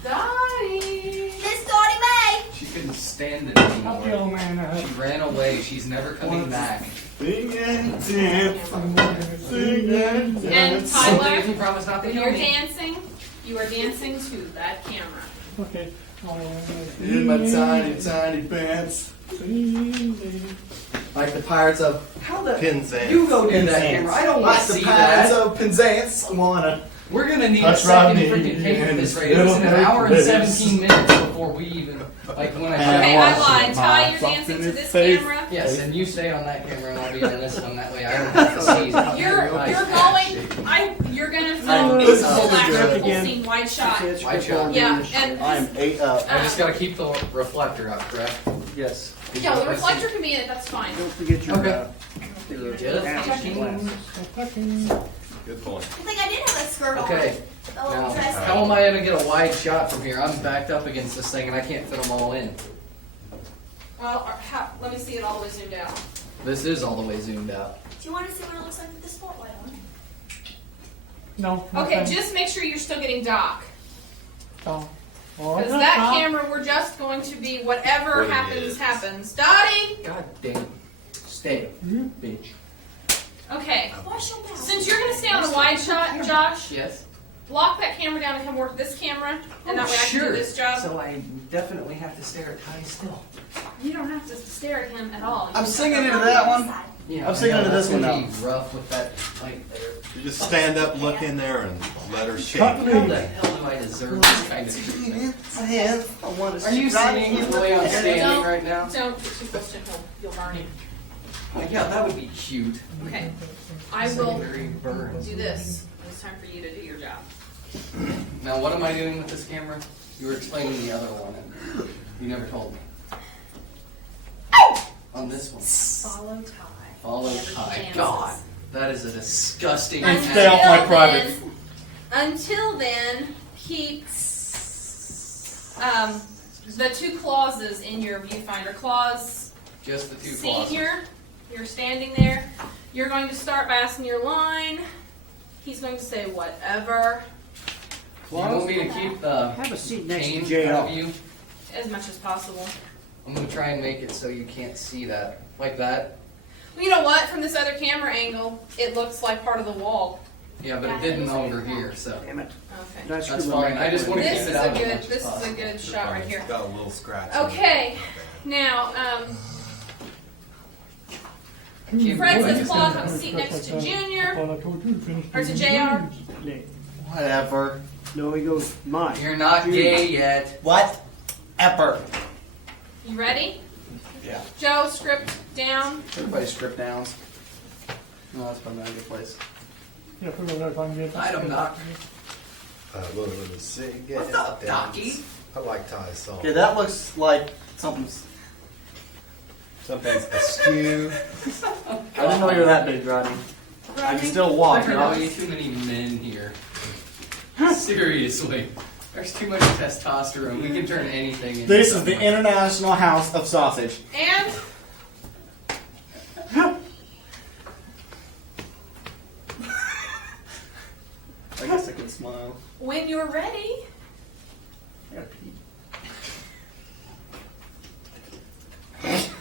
Dottie! Miss Dottie May! She couldn't stand it Up anymore. hill, man. She ran away. She's never coming back. Sing and dance. Sing and And dance. Tyler, If you promise not to when kill you're me. dancing, you are dancing to that camera. Okay. In my tiny, tiny pants. Like the Pirates of How the Penzance. you go near that Penzance. camera? I don't want Like to the see Pirates that. of Penzance. I wanna. We're gonna need a Touch second Rodney freaking take at and this rate. It's in an it'll hour and make 17 minutes before we even like when I. Okay, I watch lied. it. Ty, you're Fuck dancing in to his this face. camera. Yes, and you stay on that camera and I'll be on this one. That way I don't have to see. You're you're gonna film me This the is whole good. action, full scene, wide shot. Wide shot. Yeah, and I'm 8 up. I just gotta keep the reflector up, correct? Yes. yeah, the reflector can be in it. That's fine. Don't forget your, Okay. your Just acid checking. glasses. Good point. I think I did have a skirt on. Okay. A little Now, dress. how am I gonna get a wide shot from here? I'm backed up against this thing and I can't fit them all in. Well, let me see it all the way zoomed out. This is all the way zoomed out. Do you want to see what it looks like with the spotlight on? No. Okay, just make sure you're still getting Doc. Oh. Because that camera, we're just going to be whatever What it happens, is. happens. Dottie! God damn. Stay, bitch. Okay. Wash your mouth. Since you're going to stay on a wide shot, Josh, Yes. lock that camera down and come work this camera, and that way I can do this job. So I definitely have to stare at Ty still. You don't have to stare at him at all. You I'm just singing have to- into that one. Yeah, I'm singing I know, into this that's one gonna now. be rough with that light there. You just stand up, look in there, and let her shake. How the hell do I deserve this kind of treatment? Are you seeing the way I'm standing right now? Don't get too close to him. You'll burn him. Yeah, that would be cute. Okay. I will Secondary burns. do this. It's time for you to do your job. Now, what am I doing with this camera? You were explaining the other one, and you never told me. On this one. Follow Ty. Follow Whenever he Ty. dances. God. That is a disgusting. And stay off my private. Until then, keep the two clauses in your viewfinder. Clause Just the two clauses. senior, you're standing there. You're going to start by asking your line. He's going to say whatever, Do you want me to keep the Have a seat next to cane out of JR. you? as much as possible. I'm gonna try and make it so you can't see that. Like that? Well, you know what? From this other camera angle, it looks like part of the wall. Yeah, but Yeah, it didn't it looks like over that. here, so. Damn it. Okay. Did I screw That's my fine. I just makeup want to in? This keep is it a out as good. much as This is a possible. good shot right here. Got a little scratch. Okay. Now, Keep Fred going. says Claude, have a seat next to Junior. Or to JR. Whatever. No, he goes, mine. You're not gay yet. Whatever. You ready? Yeah. Joe, script down. Everybody strip downs. No, that's probably not a good place. Yeah, if we go there, if I can get Item doc. Let's see. What's up, Docky? I like Ty's song. Yeah, that looks like something's. Something's askew. I didn't know you were that big, Rodney. I can still walk. There you know? are way too many men here. Seriously. There's too much testosterone. We can turn anything into This is the something. International House of Sausage. And I guess I can smile. when you're ready, I gotta pee.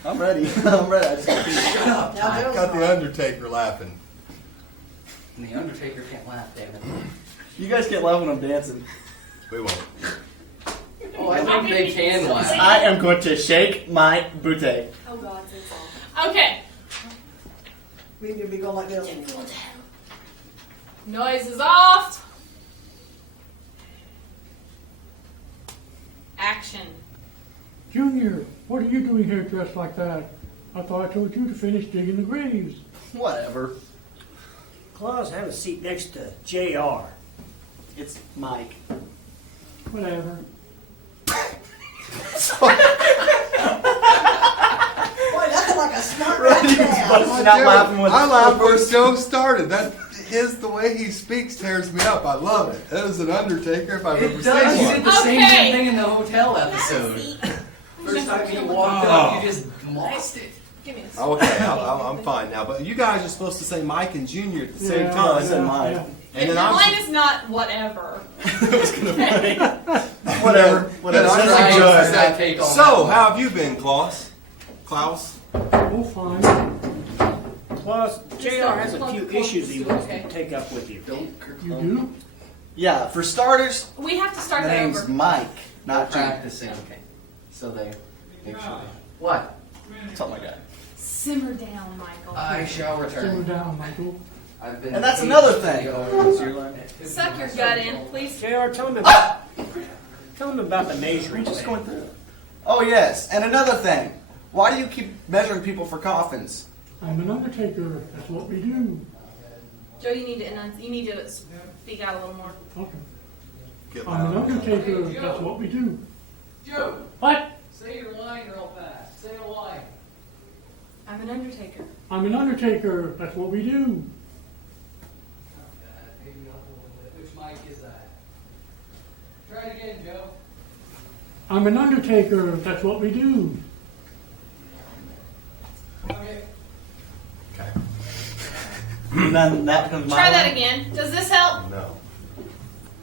I'm ready. I'm ready. I just gotta pee. Shut up, Now, Ty. Joe's Got the not. Undertaker laughing. And the Undertaker can't laugh, damn it. You guys can't laugh when I'm dancing. We won't. Oh, I think they can laugh. I am going to shake my booty. Oh God, it's all. okay. We need to be going like this. Noise is off. Action. Junior, what are you doing here dressed like that? I thought I told you to finish digging the graves. Whatever. Claus, have a seat next to JR. It's Mike. Whatever. Boy, that's like a smart right there. Busting out laughing with I laughed where Joe started. The way he speaks tears me up. I love it. That is an Undertaker if I've ever It seen does. You one. did the same Okay. thing in the hotel episode. First time you walked up, you just lost it. Give me this. Okay, I'm fine now. But you guys are supposed to say Mike and Junior at the same Yeah, time. I said Mike. yeah. And then Mine is not whatever. Whatever. Then Whatever. I'm That's Right, good. does that take all So, that? how have you been, Klaus? Klaus? Oh, fine. Claus, JR has a Clunk, few clunk, issues he it's wants okay. to take up with you. You do? Yeah, for starters, We have to start my that name's over. Mike, not Junior. Practicing. Okay. So they make sure. What? Something like that. Simmer down, Michael. I shall Simmer return. down, Michael. I've been And that's another thing. Suck your gut in, please. JR, tell him about the menagerie. Just going through it. Oh, yes. And another thing. Why do you keep measuring people for coffins? I'm an undertaker. That's what we do. Joe, you need to speak out a little more. Okay. Get I'm an loud. undertaker. That's what we do. Joe, What? say your line real fast. Say a line. I'm an undertaker. I'm an undertaker. That's what we do. Maybe up a little bit. Which mic is that? Try it again, Joe. I'm an undertaker. That's what we do. Okay. And then that becomes my Try line. that again. Does this help? No.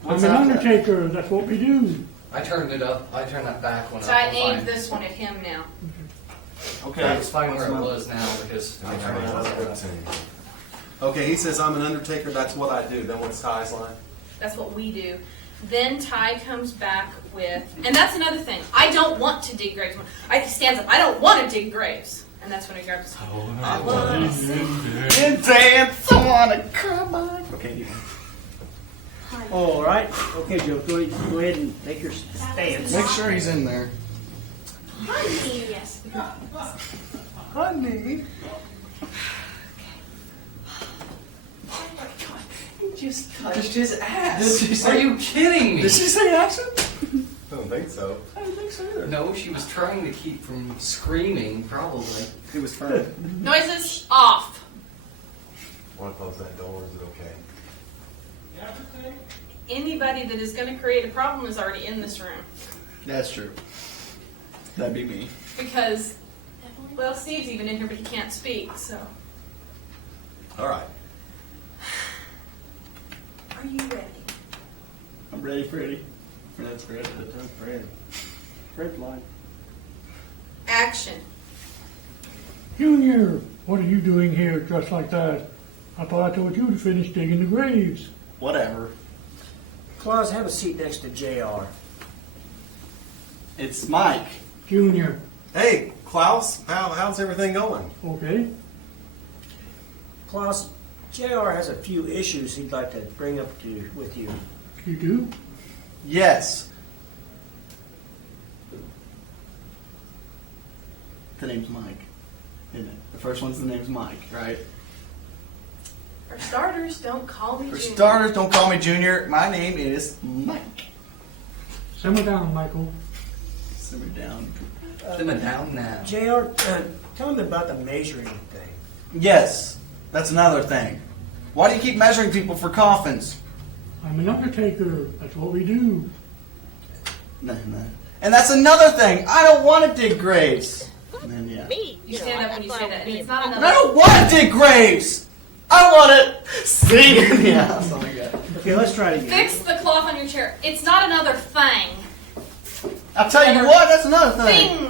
What's I'm an after that? undertaker. That's what we do. I turned it up. I turned that back one So up. I I'm aimed fine. this one at him now. Okay. That's fine where it What's my- was now because I turned it up. Okay, he says, I'm an Undertaker, that's what I do. Then what's Ty's line? That's what we do. Then Ty comes back with, and that's another thing. I don't want to dig graves. He stands up. I don't want to dig graves. And that's when he grabs his I want to sing. And dance on a come on. Okay. All right. Okay, Joe, go ahead and take your stance. Make sure he's in there. Honey, yes. Honey. He just touched his ass. Did she say- Are you kidding me? Did she say action? I don't think so. I don't think so either. No, she was trying to keep from screaming, probably. It was fun. Noises off. Want to close that door? Is it okay? Anybody that is going to create a problem is already in this room. That's true. That'd be me. Because, well, Steve's even in here, but he can't speak, so. All right. Are you ready? I'm ready, Freddy. That's Fred. Fred. Fred's line. Action. Junior, what are you doing here dressed like that? I thought I told you to finish digging the graves. Whatever. Claus, have a seat next to JR. It's Mike. Junior, Hey, Klaus. How's everything going? okay? Klaus, JR has a few issues he'd like to bring up with you. You do? Yes. The name's Mike, isn't it? The first one's the name's Mike, right? For starters, don't call me For Junior. starters, don't call me Junior. My name is Mike. Simmer down, Michael. Simmer down. Simmer down now. JR, tell him about the measuring thing. Yes, that's another thing. Why do you keep measuring people for coffins? I'm an undertaker. That's what we do. No. And that's another thing. I don't want to dig graves. And then, yeah. You stand up when you say that, and it's not And I another. don't want to dig graves. I want to sing in the house. Oh my God. Okay, let's try it again. Fix the cloth on your chair. It's not another thing. I'll tell you what, that's another thing.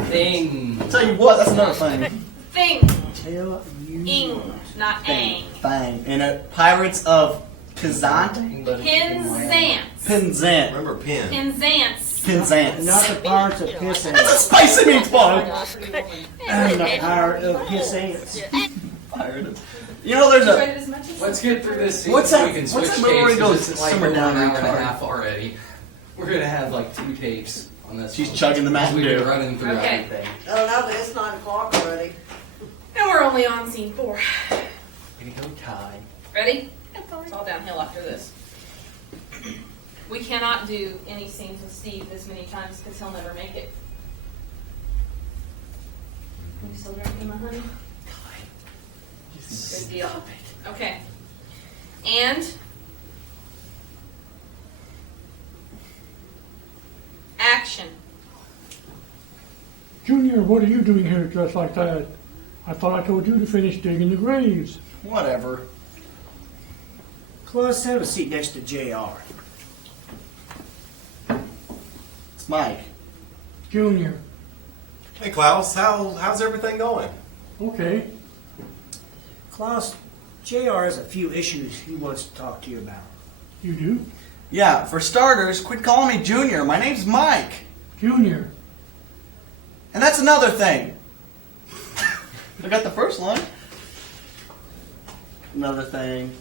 Thing. Thing. I'll tell you what, that's another thing. Thing. Tell you. Ing, not ang. Thing. And Pirates of Penzance. Penzance. Remember Pin. Penzance. Penzance. Not the Pirates of Piss That's a Ants. spicy meatball. And the Pirate of Piss Ants. Pirate of... You know, there's You read a... it as much as Let's get through this scene What's so that- we can what's switch that tapes. memory 'Cause goes it's like simmer over down an in hour the and a car? half already. We're gonna have like 2 tapes on this. She's one. chugging the Mountain We've been Dew. running through Okay. everything. Oh, no, but it's 9 o'clock already. And we're only on scene 4. Way to go, Ty. Ready? It's all downhill after this. We cannot do any scenes with Steve this many times because he'll never make it. Are you still drinking, my honey? Good deal. Okay. And action. Junior, what are you doing here dressed like that? I thought I told you to finish digging the graves. Whatever. Klaus, have a seat next to JR. It's Mike. Junior, Hey, Klaus. How's everything going? okay? Klaus, JR has a few issues he wants to talk to you about. You do? Yeah, for starters, quit calling me Junior. My name's Mike. Junior, And that's another thing. I got the first one. Another thing.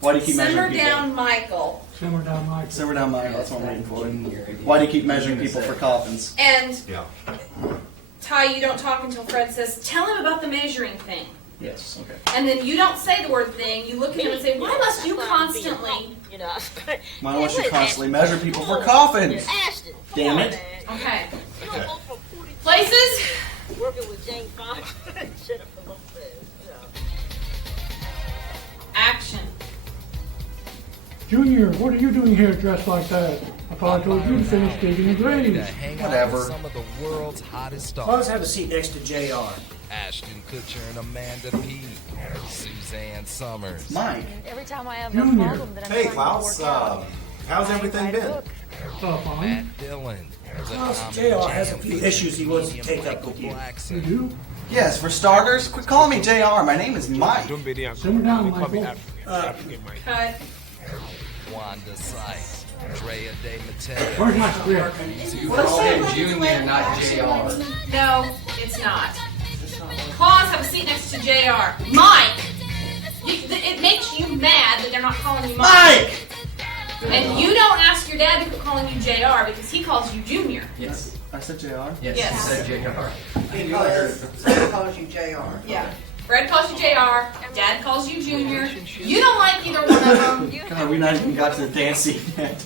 Why do you keep Simmer measuring people? down, Michael. simmer down, Michael. Simmer down, Mike. That's what I'm waiting for. Junior. Why do you keep measuring people for coffins? And Yeah. Ty, you don't talk until Fred says, tell him about the measuring thing. Yes, okay. And then you don't say the word thing. You look at him and say, why must you constantly? Why don't you constantly measure people for coffins? Damn it. Okay. Places? Working with Jane Fonda and Jennifer Lopez. Action. Junior, what are you doing here dressed like that? I thought I told you to finish digging the graves. Whatever. Some of the world's hottest Klaus, stars. have a seat next to JR. Ashton Kutcher and Amanda Peet. Suzanne Summers. Mike. Every time I have Junior. a problem that I'm Hey, trying Klaus. to work out, How's I everything write a been? book. Fine. Matt Dillon. Klaus, JR has a few issues he wants to take up with you. You do? Yes, for starters, quit calling me JR. My name is Mike. Simmer down, Michael. Cut. Wanda Sykes. Drea De Matteo. Where's my script? You called him Junior, not JR. No, it's not. Claus, have a seat next to JR. Mike! It makes you mad that they're not calling you Mike. Mike! And you don't ask your dad to quit calling you JR because he calls you Junior. Yes. I said JR. Yes. Yes. You said JR. Because Fred calls you JR. Yeah. Fred calls you JR. Dad calls you Junior. You don't like either one of them. God, we not even got to the dance scene yet.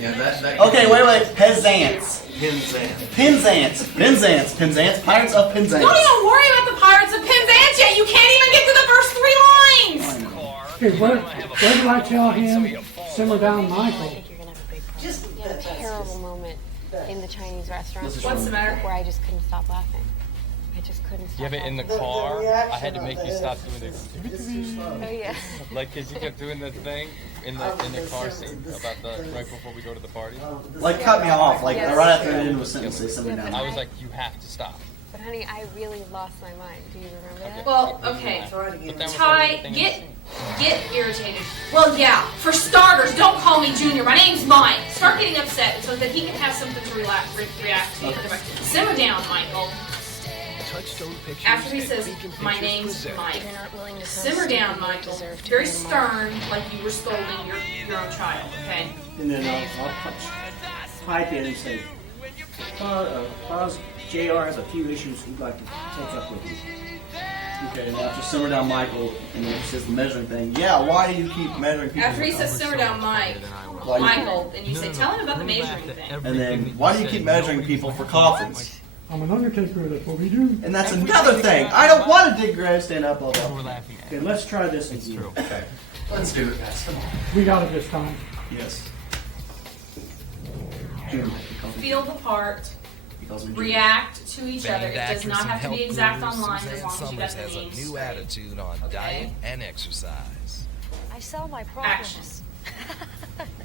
Yeah, that Okay, wait. Penzance. Penzance. Penzance. Pirates of Penzance. Don't even worry about the Pirates of Penzance yet. You can't even get to the first first 3 lines. Okay, where do I tell him, simmer down, Michael? Just We had a terrible moment in the Chinese restaurant. What's the matter? Where I just couldn't stop laughing. I just couldn't stop. You have it in the The car. reaction I had to of make you the- stop doing this. Oh yeah. Like, cause you kept doing the thing in the car scene about the right before we go to the party. Like, cut me off. Like, Yes. right after the end of a sentence, say something down. I was like, you have to stop. But honey, I really lost my mind. Do you remember that? Well, okay. try it again. But that was Ty, the thing in the scene. get irritated. Well, yeah. For starters, don't call me Junior. My name's Mike. Start getting upset so that he can have something to react to. Simmer down, Michael. After he says, my name's Mike. You're not willing to Simmer down, Michael. Very stern, like you were scolding your own child, okay? And then I'll pipe in and say, JR has a few issues he'd like to take up with you. Okay, and after simmer down Michael, and then it says the measuring thing. Yeah, why do you keep measuring people? After he says simmer down, Mike, Why do you- Michael, and you say, tell him about the measuring thing. And then, why do you keep measuring people for coffins? I'm an undertaker, that's what we do. And that's another thing. I don't want to dig graves, stand up, all that. We're laughing at. Okay, let's try this again. Okay. Let's do it, guys. Come on. We got it this time. Yes. Feel the part. Because we do. React to each other. Famed It does actress not and have to be health exact guru on lines as Suzanne long as you got Summers the has a names new straight. attitude on diet and exercise. I sell my Action. problems.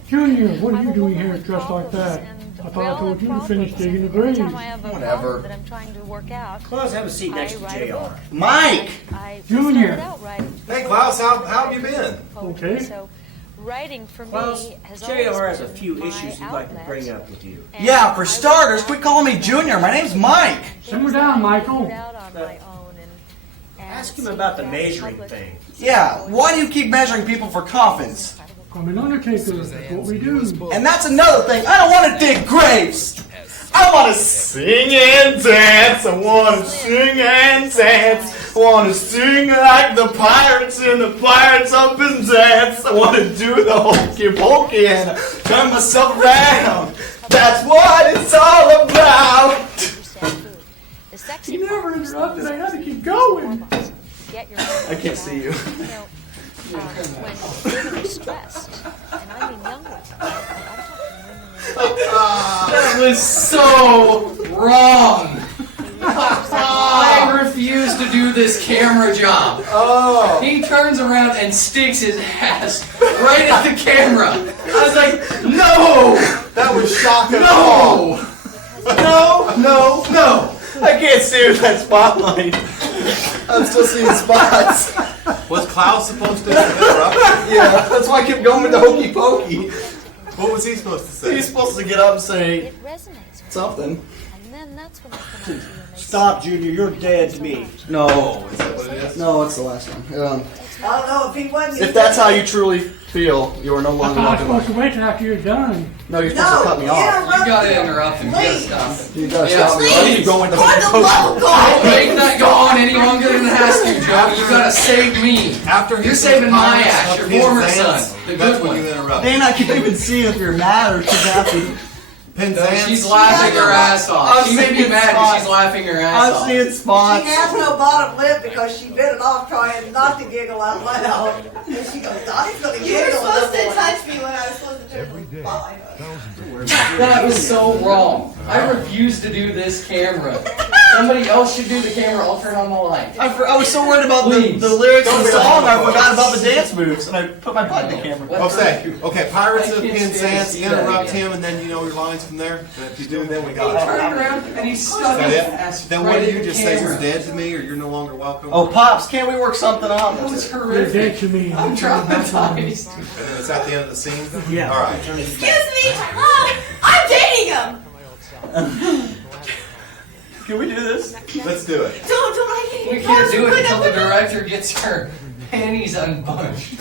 Junior, what are I'm you a doing woman here with dressed like problems, that? and I we thought I all told have you to finish problems, digging the and every grave. time I have a Whatever. problem that I'm trying to work out, Klaus, have a seat next I to write a book. JR. Mike! I Junior. started out writing Hey, Klaus, how have you been? poetry, Okay. So writing for Klaus, me has JR always has a been few my issues he'd like to outlet. bring up with you. And Yeah, for I starters, work quit out calling me things Junior. My name's that Mike. Simmer I down, figured Michael. out on my own and Ask him see about the that measuring public- thing. Yeah, why do you keep measuring people for coffins? I'm an undertaker, that's what we do. And that's another thing. I don't want to dig graves. I want to sing and dance. I want to sing and dance. I want to sing like the pirates and the pirates up and dance. I want to do the hokey pokey and turn myself around. That's what it's all about. The sexy You never part is interrupted. I had to keep the going. foremost. Get your I can't see you. When women are stressed, and I mean young ones, I'm talking women That was so wrong. I refuse to do this camera job. Oh. He turns around and sticks his ass right at the camera. I was like, no, That was shocking. no, No. I can't see with that spotlight. I'm still seeing spots. Was Klaus supposed to interrupt? Yeah, that's why I kept going with the hokey pokey. What was he supposed to say? He's supposed to get up and say it resonates with something. me. And then that's when I come up to you and they Stop, Junior. You're dead to me. No. Is that what it is? No, it's the last one. I don't know if he wasn't. If that's how you truly feel, you are no I longer thought I was welcome. supposed to wait till after you're done. No, you're supposed to cut me off. you gotta interrupt him. You gotta Please. stop him. You gotta Yeah, stop me. please. I keep going to For the love of Don't God! make that go on any longer than it has to, Joe. You gotta save me. After You're saving my ass, your former son, the That's good when one. you interrupt. Dan, I can't even see if you're mad or too happy. Penzance. She's laughing her ass off. She may be mad, but she's laughing her ass I'm off. seeing She spots. has no bottom lip because she bit it off trying not to giggle out loud. And she goes, Donnie's gonna giggle. You were supposed to another one." touch me when I was supposed to turn the spotlight on. That was so wrong. I refuse to do this camera. Somebody else should do the camera. I'll turn on the light. I was so worried about the lyrics of the song, I forgot about the dance moves, and I put my butt in the camera. Okay, Pirates I of can't Penzance, stand to see that interrupt again. him, and then you know your lines from there. And if you do, then we He got it. turned around and he Is stuck that his it? ass Then right what do at you the just say? camera. You're dead to me, or you're no longer welcome? Oh, Pops, can't we work something out? That was You're horrific. dead to me. I'm traumatized. And then it's at the end of the scene? Yeah. All right. Excuse me! I'm dating him! Can we do this? Let's do it. Don't I We can't do it until the director gets her panties unbunched.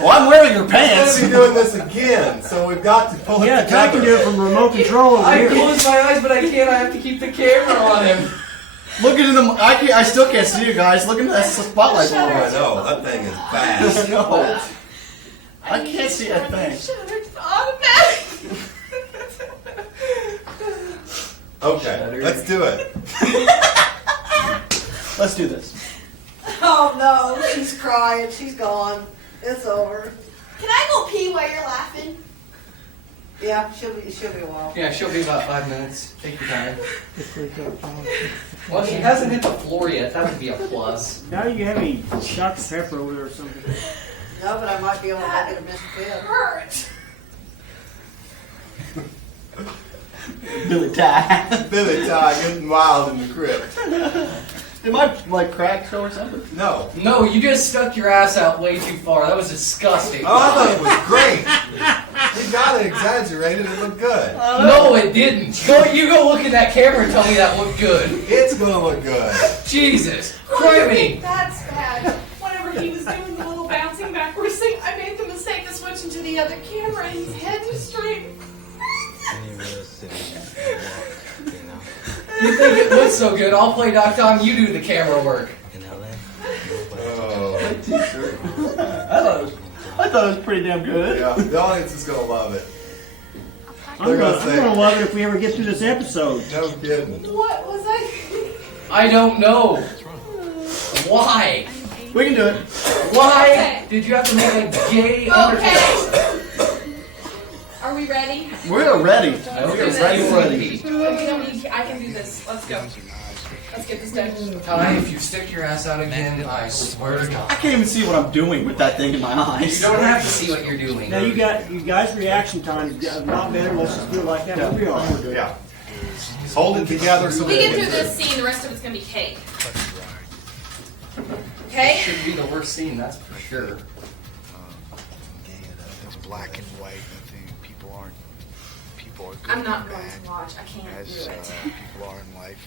Well, I'm wearing your We're pants. going to be doing this again, so we've got to pull it Yeah, I can do together. it from remote control over I here. close my eyes, but I can't. I have to keep the camera on him. Look into the. I still can't see you guys. Look into that spotlight. Oh, I know. That thing is bad. No. I can't see a thing. Okay, let's do it. Let's do this. Oh no, she's crying. She's gone. It's over. Can I go pee while you're laughing? Yeah, she'll be a while. Yeah, she'll be about 5 minutes. Take your time. Well, she hasn't hit the floor yet. That would be a plus. Now you have any Dr. Pepper over there or something? No, but I might be able to make it a Mr. Pibb. Hurt. Billy Ty. Billy Ty getting wild in the crypt. Did my crack show or something? No. No, you just stuck your ass out way too far. That was disgusting. Oh, I thought it was great. You got it exaggerated. It looked good. No, it didn't. You go look at that camera and tell me that looked good. It's gonna look good. Jesus. What do you Criminy. think that's bad? Whenever he was doing the little bouncing backwards thing, I made the mistake of switching to the other camera and his head was straight. You think it looks so good? I'll play Doc Tom. You do the camera work. Oh. I thought it was pretty damn good. Yeah, the audience is gonna love it. I'm gonna love it if we ever get through this episode. No kidding. What was I? I don't know. Why? We can do it. Why Okay. did you have to make a gay undertone? Are we ready? We're ready. I We're don't ready. We don't need, I can do this. Let's go. Let's get this done. Ty, if you stick your ass out again, I swear to I God. can't even see what I'm doing with that thing in my eyes. You don't have to see what you're doing. Now you guys' reaction time is not better. Let's just do it like that. We'll be all right. Yeah. Just hold it together so We that get through this scene, the rest of it's gonna be cake. Okay? Should be the worst scene, that's for sure. It's black and white. I think people are good I'm not and going bad, to watch. I can't as do it. people are in life.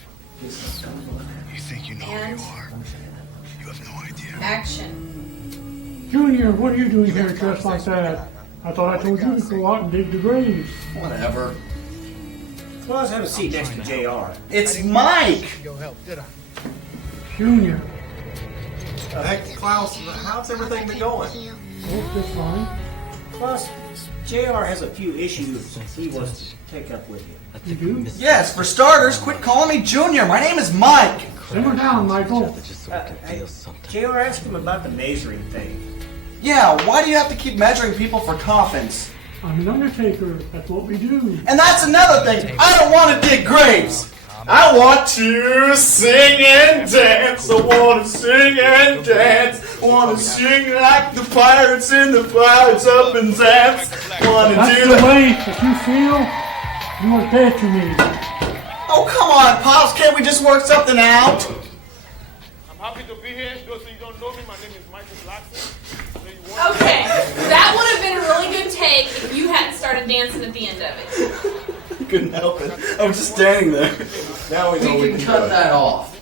You think you know And who you are. You have no idea. action. Junior, what are you doing here dressed like that? I thought I told you to go out and dig the graves. Whatever. Well, let's have a seat next to JR. It's Mike. Junior. Heck, Klaus, how's everything been going? Oh, just fine. Plus, JR has a few issues he wants to take up with you. You do? Yes, for starters, quit calling me Junior. My name is Mike. Simmer down, Michael. Hey, JR asked him about the measuring thing. Yeah, why do you have to keep measuring people for coffins? I'm an undertaker. That's what we do. And that's another thing. I don't want to dig graves. I want to sing and dance. I want to sing and dance. I want to sing like the pirates in the clouds up and dance. Want to That's do the that. way that you feel. You are dead to me. Oh, come on, Pops. Can't we just work something out? I'm happy to be here. Those of you who don't know me, my name is Michael Blackson. Okay, that would have been a really good take if you hadn't started dancing at the end of it. Couldn't help it. I was just standing there. Now we know We can cut that off.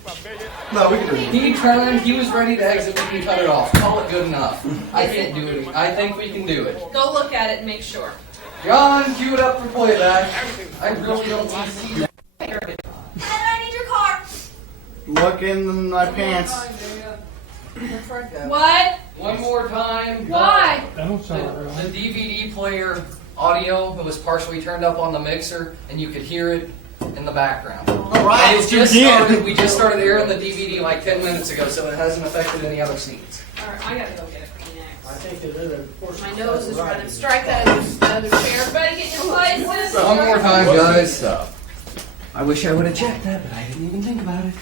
No, we can do it. He turned, he was ready to exit, we can cut it off. Call it good enough. I can't do it. I think we can do it. Go look at it and make sure. John, cue it up for playback. I really don't want to see that. Heather, I need your car. Look in my pants. What? One more time. Why? That don't sound right. The DVD player audio, it was partially turned up on the mixer, and you could hear it in the background. All right, And let's do it again. we just started airing the DVD like 10 minutes ago, so it hasn't affected any other scenes. Alright, I gotta go get it for you next. I think that other My nose is running. Strike that other chair. Everybody get in your places. One more time, guys. I wish I would have checked that, but I didn't even think about it.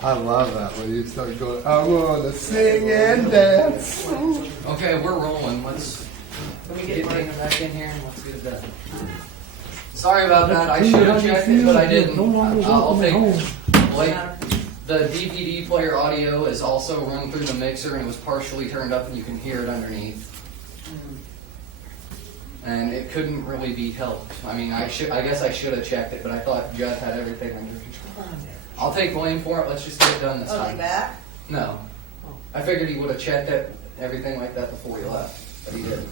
I love that when you start going, I want to sing and dance. Okay, we're rolling. Let me get Dana back in here and let's get it done. Sorry about that. I should have checked it, but I didn't. I'll take Blake. The DVD player audio is also run through the mixer and was partially turned up, and you can hear it underneath. And it couldn't really be helped. I mean, I guess I should have checked it, but I thought Judd had everything under control. I'll take blame for it. Let's just get it done this Oh, time. he back? No. I figured he would have checked it, everything like that before he left, but he didn't.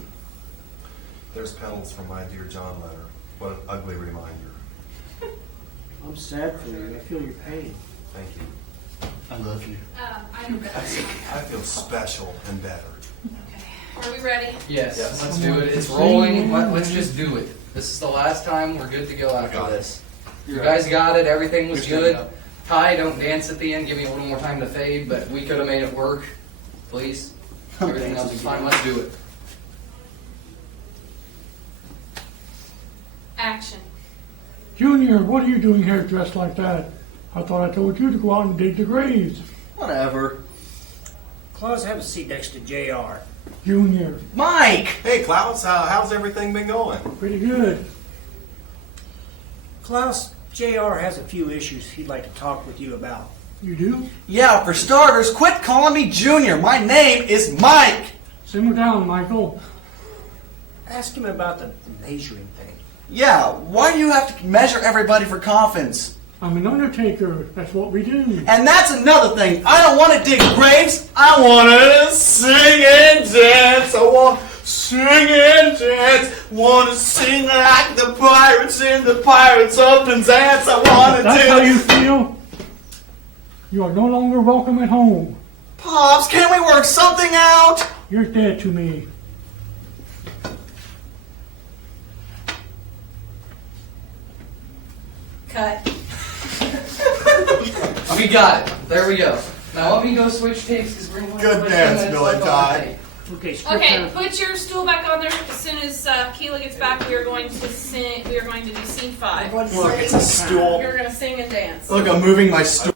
There's petals from my dear John letter. What an ugly reminder. I'm sad for you. I feel your pain. Thank you. I love you. I feel special and better. Are we ready? Yes, let's do it. It's rolling. Let's just do it. This is the last time. We're good to go after this. You guys got it. Everything was good. Ty, don't dance at the end. Give me a little more time to fade, but we could have made it work. Please. Everything else is fine. Let's do it. Action. Junior, what are you doing here dressed like that? I thought I told you to go out and dig the graves. Whatever. Klaus, have a seat next to JR. Junior. Mike! Hey, Klaus, how's everything been going? Pretty good. Klaus, JR has a few issues he'd like to talk with you about. You do? Yeah, for starters, quit calling me Junior. My name is Mike. Simmer down, Michael. Ask him about the measuring thing. Yeah, why do you have to measure everybody for coffins? I'm an undertaker. That's what we do. And that's another thing. I don't want to dig graves. I want to sing and dance. I want to sing and dance. Want to sing like the pirates in the Pirates of Penzance. I want to That's how you feel? You are no longer welcome at home. Pops, can't we work something out? You're dead to me. Cut. We got it. There we go. Now let me go switch tapes because we're going to Good dance, Billy Ty. Okay, put your stool back on there. As soon as Keela gets back, we are going to sing. We are going to do scene 5. Look, it's a stool. You're going to sing and dance. Look, I'm moving my stool.